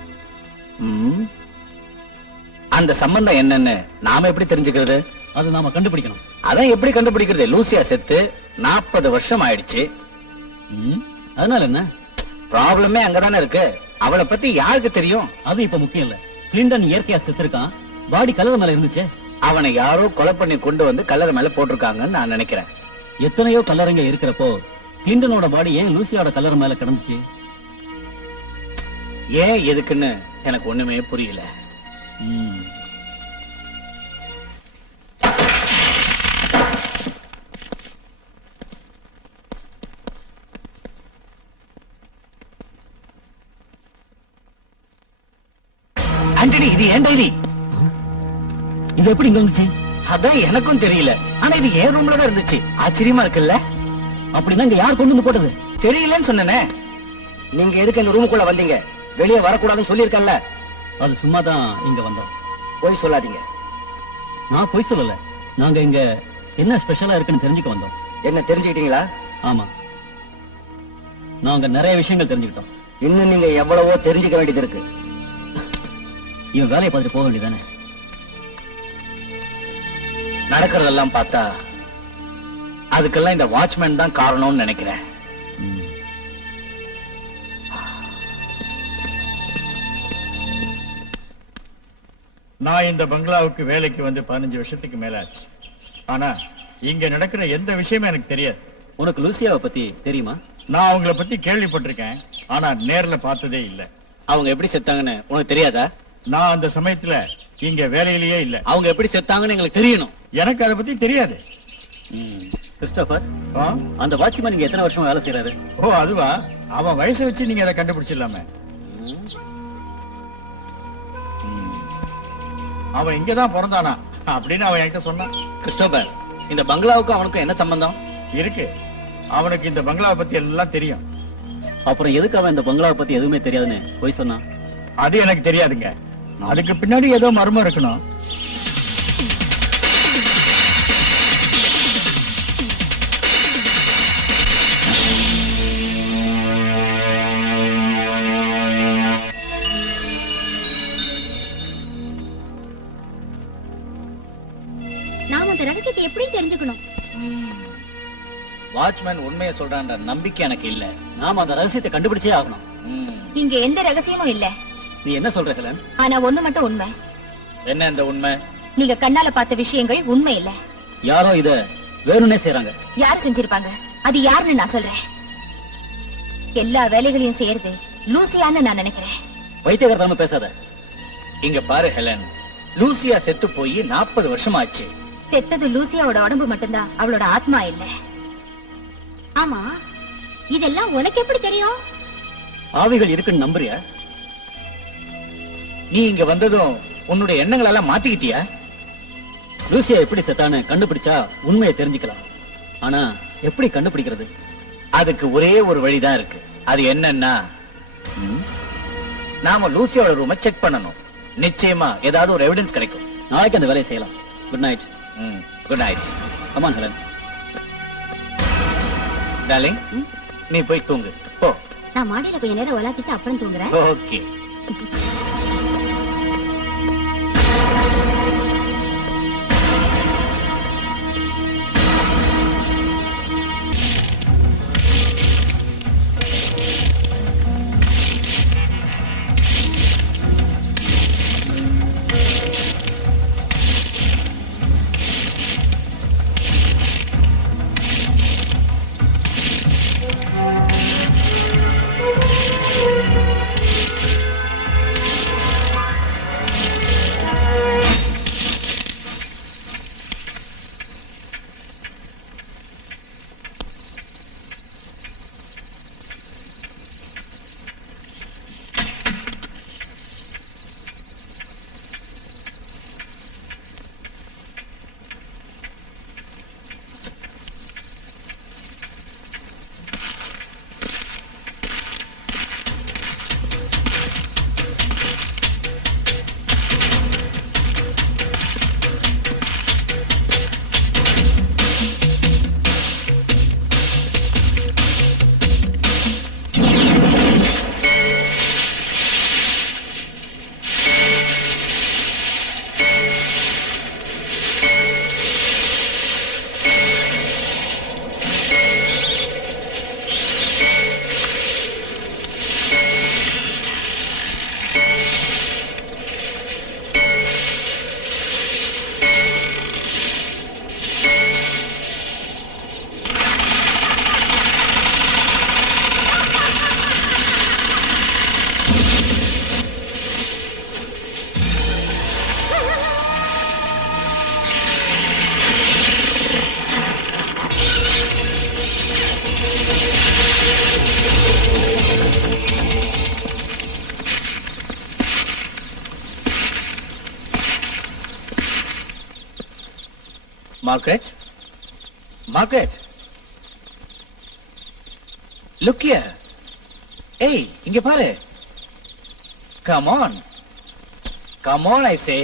அந்த சம்பந்தம் என்னன்னு நாம எப்படி தெரிஞ்சுக்கிறது? அது நாம கண்டுபிடிக்கணும். அதான் எப்படி கண்டுபிடிக்கிறது? லூசியா செத்து 40 வருஷம் ஆயிடுச்சு. அதனால என்ன? ப்ராப்ளமே அங்கதானே இருக்கு. அவளை பத்தி யாருக்கு தெரியும்? அது இப்ப முக்கியம் இல்ல. கிளின்டன் இயற்கையா செத்துருக்கான். பாடி கலர் மேல இருந்துச்சு. அவனை யாரோ கொலை பண்ணி கொண்டு வந்து கல்லறை மேல போட்டிருக்காங்கன்னு நான் நினைக்கிறேன். எத்தனையோ கல்லறைங்க இருக்கிறப்போ கிளின்டனோட பாடி ஏன் லூசியாவோட கலர் மேல கிடந்துச்சு? ஏன் எதுக்குன்னு எனக்கு ஒண்ணுமே புரியல. ஆண்டனி, இது ஏன் டைரி? இது எப்படி இங்க வந்துச்சு? அதான் எனக்கும் தெரியல. ஆனா இது என் ரூம்ல தான் இருந்துச்சு. ஆச்சரியமா இருக்குல்ல? அப்படின்னா இங்க யார் கொண்டு வந்து போட்டது? தெரியலன்னு சொன்னேனே. நீங்க எதுக்கு இந்த ரூமுக்குள்ள வந்தீங்க? வெளியே வரக்கூடாதுன்னு சொல்லியிருக்கேன்ல. அது சும்மா தான் இங்க வந்தோம். போய் சொல்லாதீங்க. நான் போய் சொல்லல. நாங்க இங்க என்ன ஸ்பெஷலா இருக்குன்னு தெரிஞ்சுக்க வந்தோம். என்ன தெரிஞ்சுக்கிட்டீங்களா? ஆமா, நாங்க நிறைய விஷயங்கள் தெரிஞ்சுக்கிட்டோம். இன்னும் நீங்க எவ்வளவோ தெரிஞ்சுக்க வேண்டியது இருக்கு. இவன் வேலையை பார்த்துட்டு போக வேண்டியதானே? நடக்கிறதெல்லாம் பார்த்தா அதுக்கெல்லாம் இந்த வாட்ச்மேன் தான் காரணம்னு நினைக்கிறேன். நான் இந்த பங்களாவுக்கு வேலைக்கு வந்து 15 வருஷத்துக்கு மேல ஆச்சு. ஆனா இங்க நடக்கிற எந்த விஷயமும் எனக்கு தெரியாது. உனக்கு லூசியாவை பத்தி தெரியுமா? நான் அவங்கள பத்தி கேள்விப்பட்டிருக்கேன், ஆனா நேர்ல பார்த்ததே இல்ல. அவங்க எப்படி செத்தாங்கன்னு உனக்கு தெரியாதா? நான் அந்த சமயத்துல இங்க வேலையிலேயே இல்ல. அவங்க எப்படி செத்தாங்கன்னு எங்களுக்கு தெரியணும். எனக்கு அதை பத்தி தெரியாது. கிறிஸ்டோபர், ஆ? அந்த வாட்ச்மேன் இங்க எத்தனை வருஷமா வேலை செய்யறாரு? ஓ அதுவா? அவன் வயசை வச்சு நீங்க அதை கண்டுபிடிச்சிடலாமே. அவன் இங்கதான் பிறந்தானா அப்படின்னு அவன் என்கிட்ட சொன்னான். கிறிஸ்டோபர், இந்த பங்களாவுக்கும் அவனுக்கும் என்ன சம்பந்தம் இருக்கு. அவனுக்கு இந்த பங்களாவை பத்தி எல்லாம் தெரியும். அப்புறம் எதுக்கு அவன் இந்த பங்களாவை பத்தி எதுவுமே தெரியாதுன்னு போய் சொன்னான்? அது எனக்கு தெரியாதுங்க. அதுக்கு பின்னாடி ஏதோ மர்மம் இருக்கணும். நாம அந்த ரகசியத்தை எப்படி தெரிஞ்சுக்கணும்? வாட்ச்மேன் உண்மையை சொல்றான்ற நம்பிக்கை எனக்கு இல்ல. நாம அந்த ரகசியத்தை கண்டுபிடிச்சே ஆகணும். இங்க எந்த ரகசியமும் இல்ல. நீ என்ன சொல்ற ஹெலன்? ஆனா ஒண்ணு மட்டும் உண்மை. என்ன இந்த உண்மை? நீங்க கண்ணால பார்த்த விஷயங்கள் உண்மை இல்ல. யாரோ இத வேணும்னே செய்றாங்க. யார் செஞ்சிருப்பாங்க? அது யாருன்னு நான் சொல்றேன். எல்லா வேலைகளையும் செய்யறது லூசியான்னு நான் நினைக்கிறேன். வைத்தியகாரத்தனமா பேசாத. இங்க பாரு ஹெலன், லூசியா செத்து போய் 40 வருஷம் ஆச்சு. செத்தது லூசியாவோட உடம்பு மட்டும்தான், அவளோட ஆத்மா இல்ல. ஆமா, இதெல்லாம் உனக்கு எப்படி தெரியும்? ஆவிகள் இருக்குன்னு நம்புறியா? நீ இங்க வந்ததும் உன்னுடைய எண்ணங்கள் எல்லாம் மாத்திக்கிட்டியா? லூசியா எப்படி செத்தான்னு கண்டுபிடிச்சா உண்மையை தெரிஞ்சுக்கலாம். ஆனா எப்படி கண்டுபிடிக்கிறது? அதுக்கு ஒரே ஒரு வழிதான் இருக்கு. அது என்னன்னா, நாம லூசியோட ரூமை செக் பண்ணணும். நிச்சயமா ஏதாவது ஒரு எவிடன்ஸ் கிடைக்கும். நாளைக்கு அந்த வேலையை செய்யலாம். Good night. Good night. Come on Helen. Darling, நீ போய் தூங்கு போ. நான் மாடியில கொஞ்ச நேரம் விளையாடிட்டு அப்புறம் தூங்குறேன். Okay. Margaret, Margaret, look here. ஏய், இங்க பாரு. Come on, come on I say.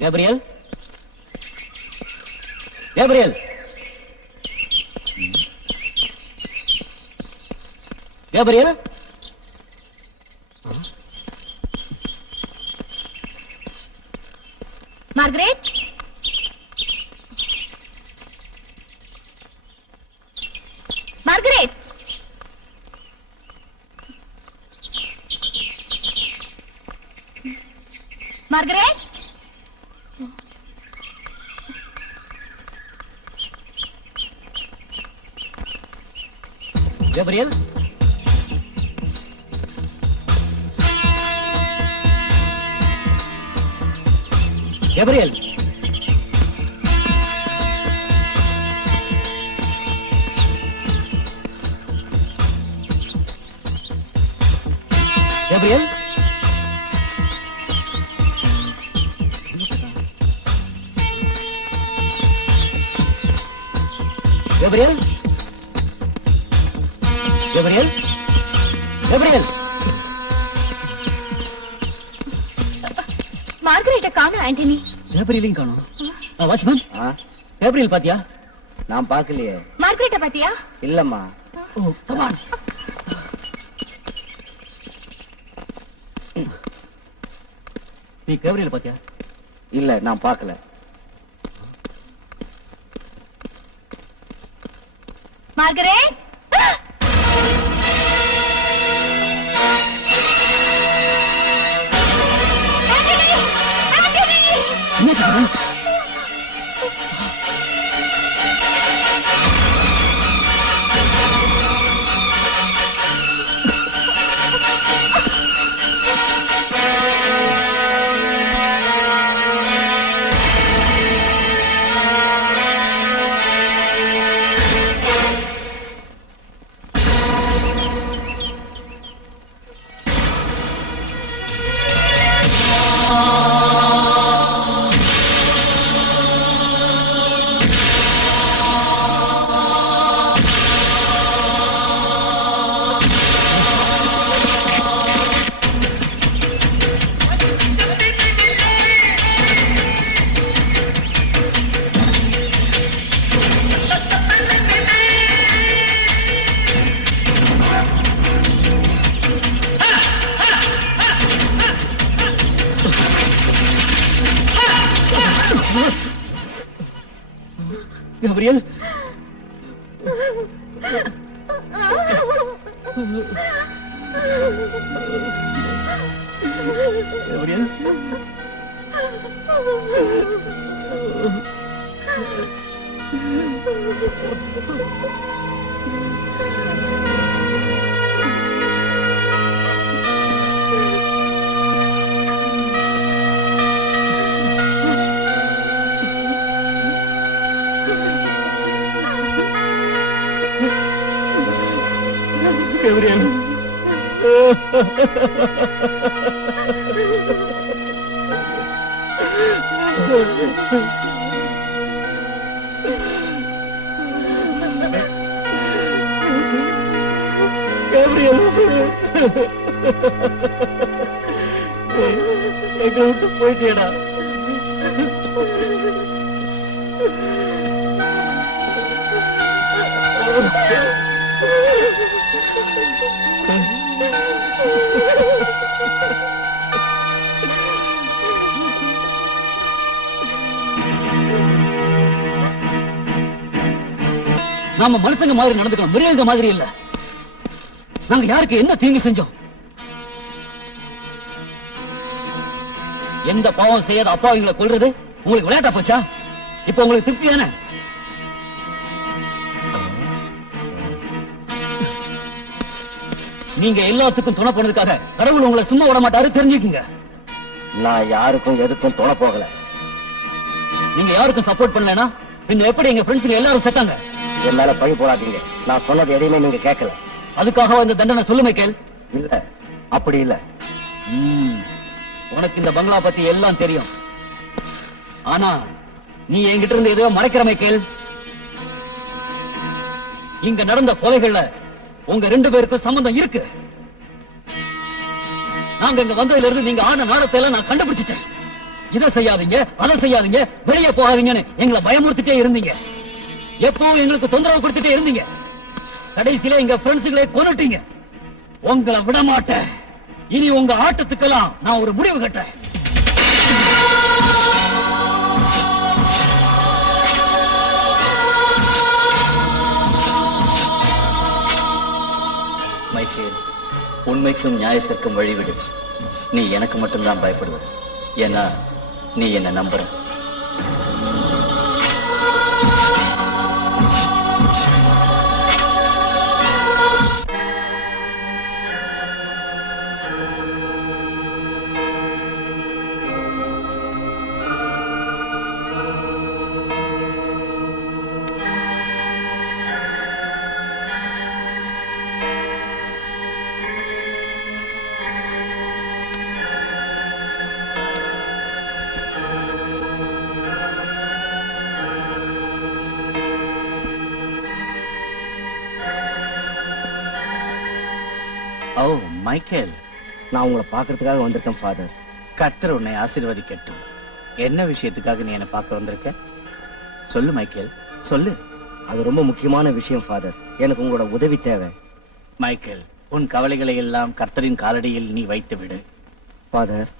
Gabriel, Gabriel, Gabriel. Margaret, Margaret, Margaret. Gabriel, Gabriel, Gabriel. Gabriel, Gabriel, Gabriel. மார்கரெட்டை காணோம் ஆண்டனி. கேப்ரியலையும் காணோம். வாட்ச்மேன், ஆ, கேப்ரியல் பாத்தியா? நான் பார்க்கலையே. மார்கரெட்டை பாத்தியா? இல்லம்மா. ஓ, come on. நீ கேப்ரியல் பாத்தியா? இல்ல, நான் பார்க்கல. மார்கரெட், ஆண்டனி, ஆண்டனி. என்ன சொல்ற? Gabriel Gabriel Gabriel. Gabriel. எங்களை விட்டு போயிட்டேடா. நாம மனுஷங்க மாதிரி நடந்துக்கணும், மிருகங்க மாதிரி இல்ல. நாங்க யாருக்கு என்ன தீங்கு செஞ்சோம்? எந்த பாவம் செய்யாத அப்பாவிங்களை கொல்றது உங்களுக்கு விளையாட்டா போச்சா? இப்ப உங்களுக்கு திருப்தி தானே? நீங்க எல்லாத்துக்கும் துணை போனதுக்காக கடவுள் உங்களை சும்மா விட மாட்டாரு, தெரிஞ்சுக்குங்க. நான் யாருக்கும் எதுக்கும் துணை போகல. நீங்க யாருக்கும் சப்போர்ட் பண்ணலனா பின்ன எப்படி எங்க ஃப்ரெண்ட்ஸ்ங்க எல்லாரும் செத்தாங்க? என் மேல பழி போடாதீங்க. நான் சொன்னது எதையுமே நீங்க கேட்கல. அதுக்காக இந்த தண்டனை சொல்லு மைக்கேல். இல்ல, அப்படி இல்ல. உனக்கு இந்த பங்களா பத்தி எல்லாம் தெரியும். ஆனா நீ என்கிட்ட இருந்து எதையோ மறைக்கிற மைக்கேல். இங்க நடந்த கொலைகள்ல உங்க 2 பேருக்கும் சம்பந்தம் இருக்கு. நாங்க இங்க வந்ததுல இருந்து நீங்க ஆன நாடத்தை எல்லாம் நான் கண்டுபிடிச்சிட்டேன். இதை செய்யாதீங்க, அதை செய்யாதீங்க, வெளியே போகாதீங்கன்னு எங்களை பயமுறுத்திட்டே இருந்தீங்க. எப்பவும் எங்களுக்கு தொந்தரவு கொடுத்துட்டே இருந்தீங்க. கடைசியில எங்க ஃப்ரெண்ட்ஸுகளை கொன்னுட்டீங்க. உங்களை விட மாட்டேன். இனி உங்க ஆட்டத்துக்கெல்லாம் நான் ஒரு முடிவு கட்டுறேன். மைக்கேல், உண்மைக்கும் நியாயத்திற்கும் வழிவிடு. நீ எனக்கு மட்டும்தான் பயப்படுவ. ஏன்னா நீ என்ன நம்புற. ஓ மைக்கேல், நான் உங்களை பாக்குறதுக்காக வந்திருக்கேன் ஃபாதர். கர்த்தர் உன்னை ஆசீர்வதிக்கட்டும். என்ன விஷயத்துக்காக நீ என்ன பார்க்க வந்திருக்க? சொல்லு மைக்கேல், சொல்லு. அது ரொம்ப முக்கியமான விஷயம் ஃபாதர். எனக்கு உங்களோட உதவி தேவை. மைக்கேல், உன் கவலைகளை எல்லாம் கர்த்தரின் காலடியில் நீ வைத்து விடு. ஃபாதர்.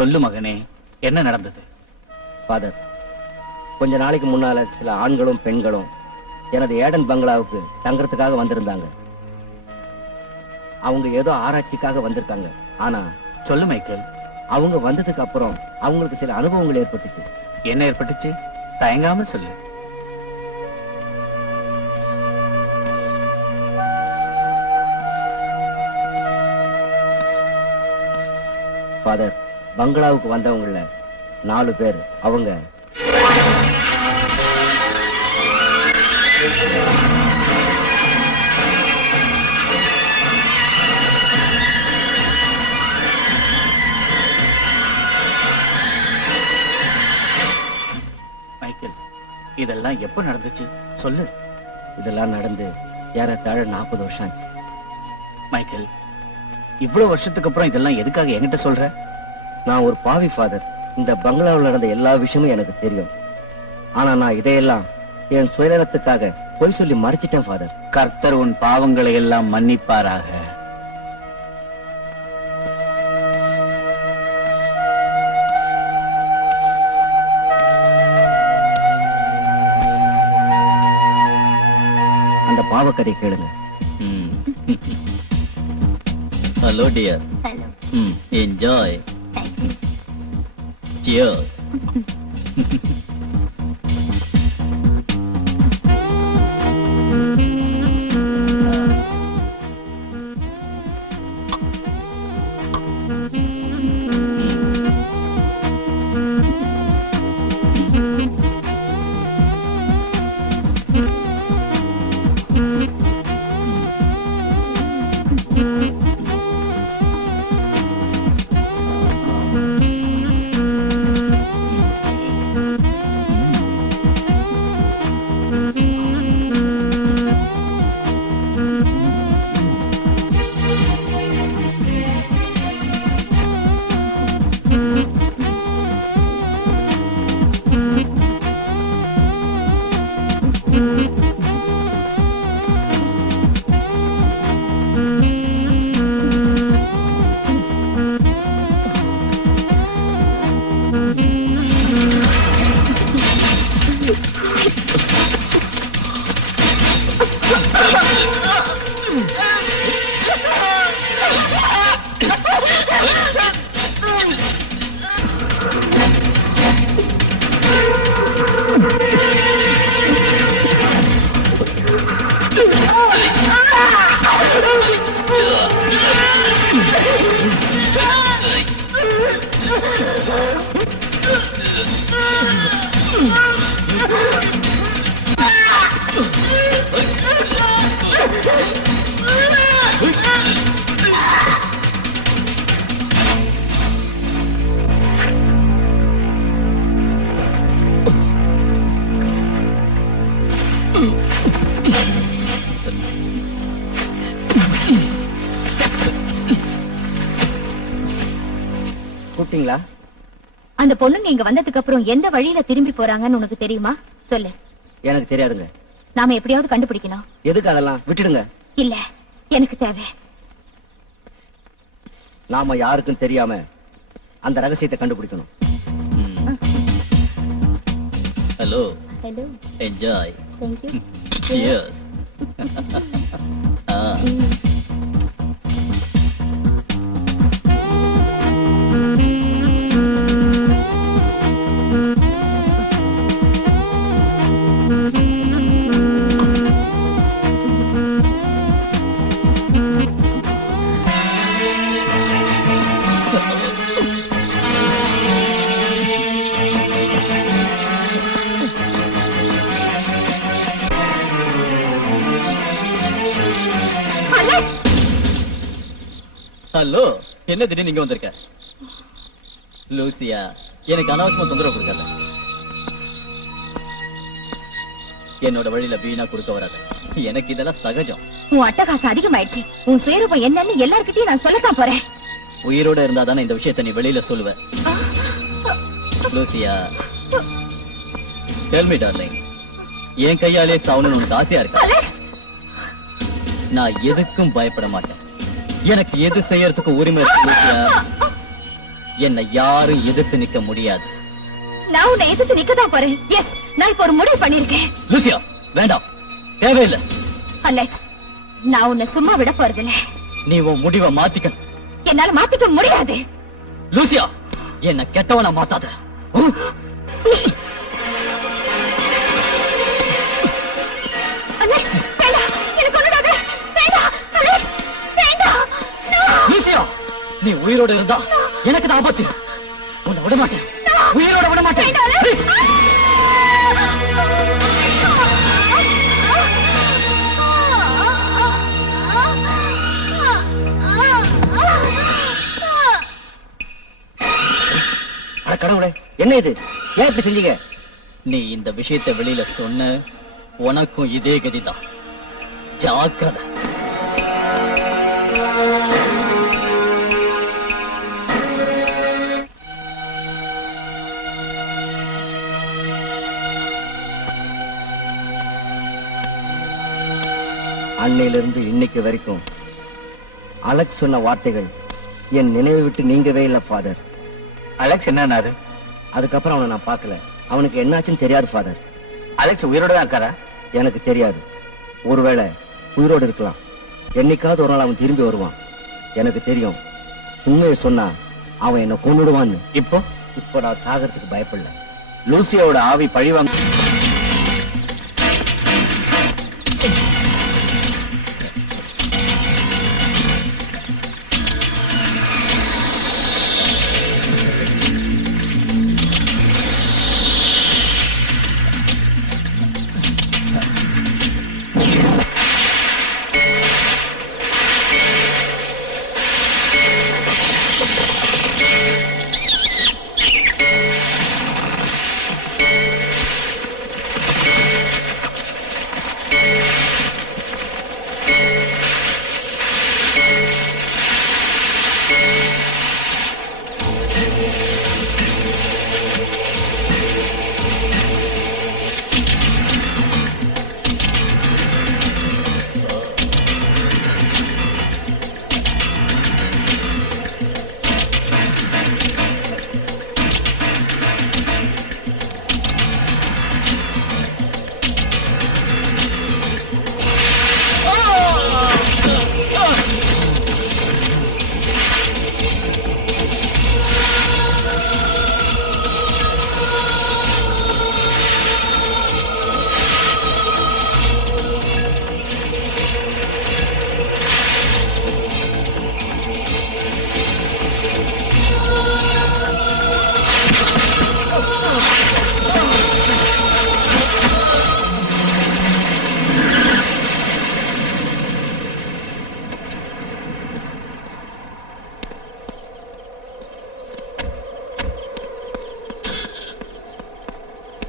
சொல்லு மகனே, என்ன நடந்தது? ஃபாதர், கொஞ்ச நாளைக்கு முன்னால சில ஆண்களும் பெண்களும் எனது ஏடன் பங்களாவுக்கு தங்கறதுக்காக வந்திருந்தாங்க. அவங்க ஏதோ ஆராய்ச்சிக்காக வந்திருக்காங்க. ஆனா சொல்லு மைக்கேல். அவங்க வந்ததுக்கு அப்புறம் அவங்களுக்கு சில அனுபவங்கள் ஏற்பட்டுச்சு. என்ன ஏற்பட்டுச்சு? தயங்காம சொல்லு. ஃபாதர், பங்களாவுக்கு வந்தவங்கள 4 பேர் அவங்க மைக்கேல், இதெல்லாம் எப்ப நடந்துச்சு சொல்லு. இதெல்லாம் நடந்து ஏறத்தாழ 40 வருஷம் ஆச்சு. மைக்கேல், இவ்வளவு வருஷத்துக்கு அப்புறம் இதெல்லாம் எதுக்காக என்கிட்ட சொல்ற? நான் ஒரு பாவி ஃபாதர். இந்த பங்களாவில் நடந்த எல்லா விஷயமும் எனக்கு தெரியும். ஆனா நான் இதையெல்லாம் என் சுயநலத்துக்காக பொய் சொல்லி மறைச்சிட்டேன் ஃபாதர். கர்த்தர் உன் பாவங்களை எல்லாம் மன்னிப்பாராக. பாவக்கதை கேளுங்க. Hello dear. Hello. Enjoy. Thank you. Cheers. கூப்பிட்டீங்களா? அந்த பொண்ணுங்க இங்க வந்ததுக்கு அப்புறம் எந்த வழியில திரும்பி போறாங்கன்னு உனக்கு தெரியுமா? சொல்லு. எனக்கு தெரியாதுங்க. நாம எப்படியாவது கண்டுபிடிக்கணும். எதுக்கு அதெல்லாம்? விட்டுடுங்க. இல்ல, எனக்கு தேவை. நாம யாருக்கும் தெரியாம அந்த ரகசியத்தை கண்டுபிடிக்கணும். Hello. Hello. Enjoy. Thank you. Cheers. Hello, என்ன திடீர்னு நீங்க வந்திருக்க? லூசியா, எனக்கு அனாவசியமா தொந்தரவு கொடுக்காத. என்னோட வழியில வீணா கொடுக்க வராத. எனக்கு இதெல்லாம் சகஜம். உன் அட்டகாசம் அதிகமாயிடுச்சு. உன் சுயரூபம் என்னன்னு எல்லார்கிட்டயும் நான் சொல்லத்தான் போறேன். உயிரோட இருந்தா தானே இந்த விஷயத்தை நீ வெளியில சொல்லுவ. லூசியா, டெல் மீ டார்லிங், என் கையாலே சாவணும்னு உனக்கு ஆசையா இருக்கா? அலெக்ஸ், நான் எதுக்கும் பயப்பட மாட்டேன். எனக்கு எது செய்யறதுக்கு உரிமை இருக்கு லூசியா. என்னை யாரும் எதிர்த்து நிக்க முடியாது. நான் உன்னை எதிர்த்து நிக்கதான் போறேன். எஸ், நான் இப்ப ஒரு முடிவு பண்ணிருக்கேன். லூசியா, வேண்டாம், தேவையில்லை. அலெக்ஸ், நான் உன்னை சும்மா விட போறதில்ல. நீ உன் முடிவை மாத்திக்க. என்னால மாத்திக்க முடியாது. லூசியா, என்ன கெட்டவனா மாத்தாத. அலெக்ஸ், வேண்டாம், எனக்கு கொன்னுடாத. வேண்டாம், அலெக்ஸ், வேண்டாம். லூசியா, நீ உயிரோட இருந்தா எனக்கு தான் ஆபத்து. உன்னை விட மாட்டேன், உயிரோட விட மாட்டேன். அட கடவுளே, என்ன இது? ஏன் இப்படி செஞ்சீங்க? நீ இந்த விஷயத்தை வெளியில சொன்ன உனக்கும் இதே கதிதான். ஜாக்கிரதை. அன்னையிலிருந்து இன்னைக்கு வரைக்கும் அலெக்ஸ் சொன்ன வார்த்தைகள் என் நினைவை விட்டு நீங்கவே இல்லை ஃபாதர். அலெக்ஸ் என்னன்னாரு? அதுக்கப்புறம் அவனை நான் பார்க்கல. அவனுக்கு என்னாச்சுன்னு தெரியாது ஃபாதர். அலெக்ஸ் உயிரோட தான் இருக்காரா? எனக்கு தெரியாது. ஒருவேளை உயிரோடு இருக்கலாம். என்னைக்காவது ஒரு நாள் அவன் திரும்பி வருவான். எனக்கு தெரியும், உண்மையை சொன்னா அவன் என்ன கொன்னுடுவான்னு. இப்போ நான் சாகிறதுக்கு பயப்படல. லூசியாவோட ஆவி பழிவாங்க.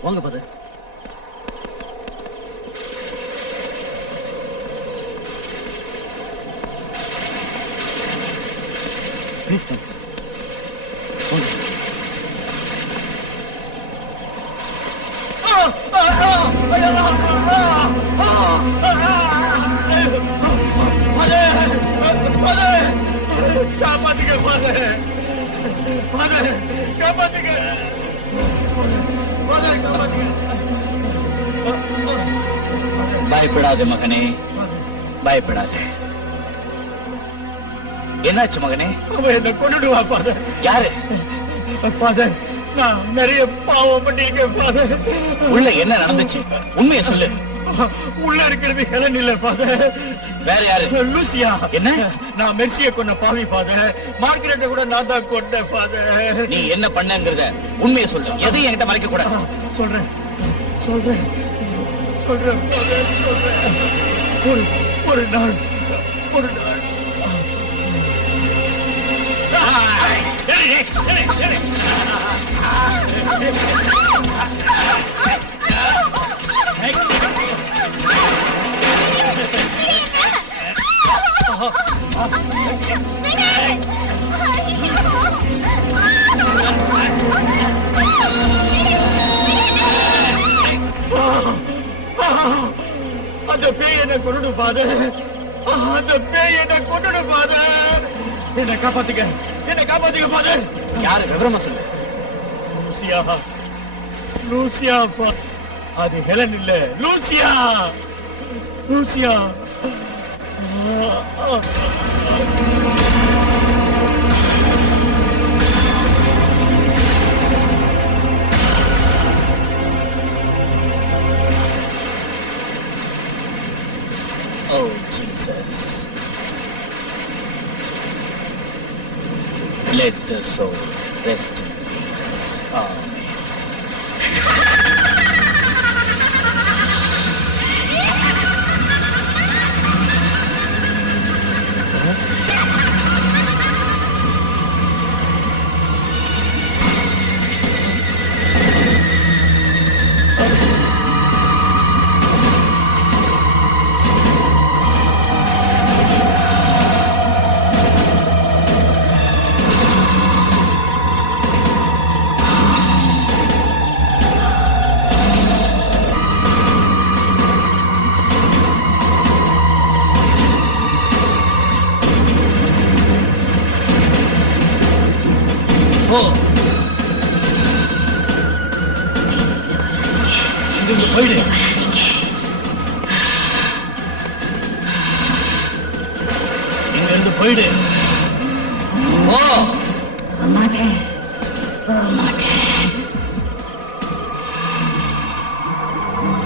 வாங்க பாது. Please come. காப்பாத்துங்க ஃபாதர், ஃபாதர் காப்பாத்துங்க, ஃபாதர் காப்பாத்துங்க. பயப்படாத மகனே, பயப்படாத. என்னாச்சு மகனே? அவன் என்ன கொன்னுடுவா ஃபாதர். யாரு? ஃபாதர், நான் நிறைய பாவம் பண்ணிருக்கேன் ஃபாதர். உள்ள என்ன நடந்துச்சு? உண்மையை சொல்லு. உள்ள இருக்கிறது ஹெலன் இல்ல ஃபாதர், வேற யாரு? லூசியா. என்ன? நான் மெர்சியை கொன்ன பாவி ஃபாதர். மார்கரெட்டை கூட நான் தான் கொன்னேன் ஃபாதர். நீ என்ன பண்ணங்கறத உண்மையை சொல்லு. எதையும் என்கிட்ட மறைக்க கூடாது. சொல்றேன் சொல்றேன் சொல்றேன் ஃபாதர், சொல்றேன். ஒரு நாள் அந்த பேய் என்ன கொண்டு ஃபாதர், அந்த பேய் என்ன கொண்டு ஃபாதர். என்ன காப்பாத்துங்க, என்ன காப்பாத்துங்க ஃபாதர். யாரு? விவரமா சொல்லு. Lucia, Lucia. அது ஹெலன் இல்ல, Lucia, Lucia. Oh, Jesus. Let the soul rest in peace. Amen. போ. இங்கிருந்து போயிடு. போயிடு. ஓ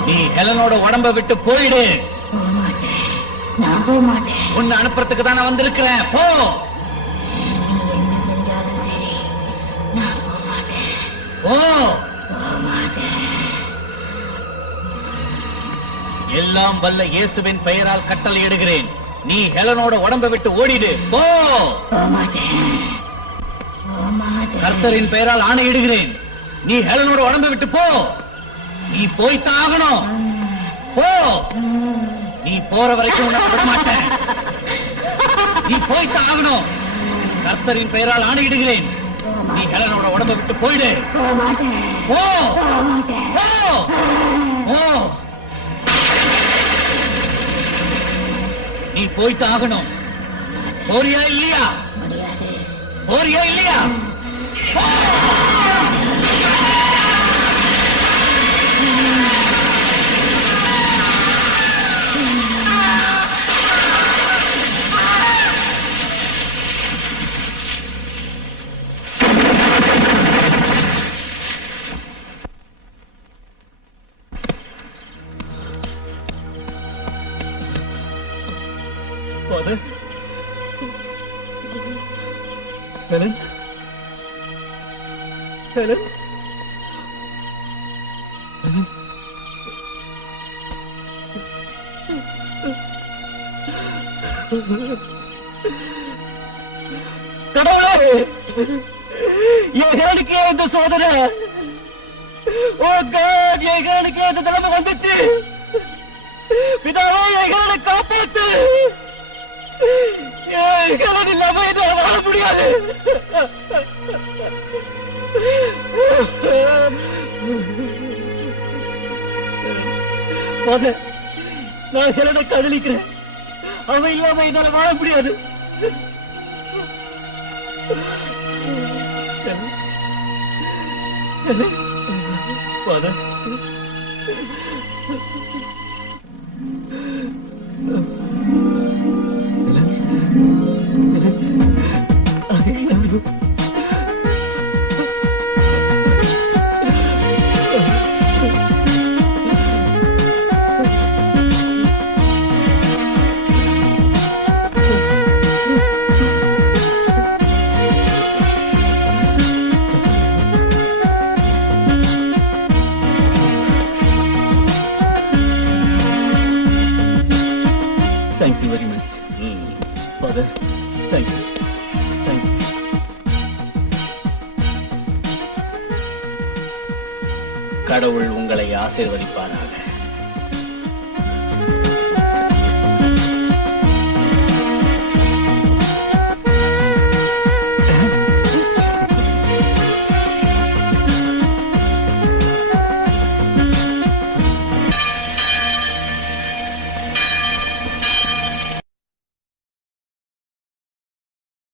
நீ ஹெலனோட உடம்ப விட்டு போயிடு. நான் போக மாட்டேன். உன்னை அனுப்புறதுக்கு தான் நான் வந்திருக்கிறேன். போ. என்ன செஞ்சாலும் சரி நான் போக மாட்டேன். ஓ போக மாட்டேன். எல்லாம் வல்ல இயேசுவின் பெயரால் கட்டளையிடுகிறேன். நீ ஹெலனோட உடம்ப விட்டு ஓடிடு. போ. போக மாட்டேன். போக மாட்டேன். கர்த்தரின் பெயரால் ஆணையிடுகிறேன். நீ ஹெலனோட உடம்ப விட்டு போ. நீ போய்த்தான் ஆகணும். போ. நீ போற வரைக்கும் உன்னை விட மாட்டேன். நீ போய்த்தான் ஆகணும். கர்த்தரின் பெயரால் ஆணையிடுகிறேன். நீ ஹெலனோட உடம்ப விட்டு போயிடு. போக மாட்டேன். போ. போக மாட்டேன். போ. போ. நீ போய்த்தான் ஆகணும். போறியா இல்லையா? முடியாது. போறியா இல்லையா? போ. Father? Helen? Helen? Helen? கடவுளே! என் ஹெலனுக்கு ஏன் இந்த சோதனை? ஓ காட், என் ஹெலனுக்கு ஏன் இந்த நிலைமை வந்துச்சு? பிதாவே, என் ஹெலனை காப்பாத்து! ஹெலன் இல்லாம என்னால வாழ முடியாது. நான் ஹெலனை காதலிக்கிறேன். அவன் இல்லாம என்னால வாழ முடியாது. Father. Thank you very much. Father, thank you. Thank you. கடவுள் உங்களை ஆசீர்வதிப்பாராக.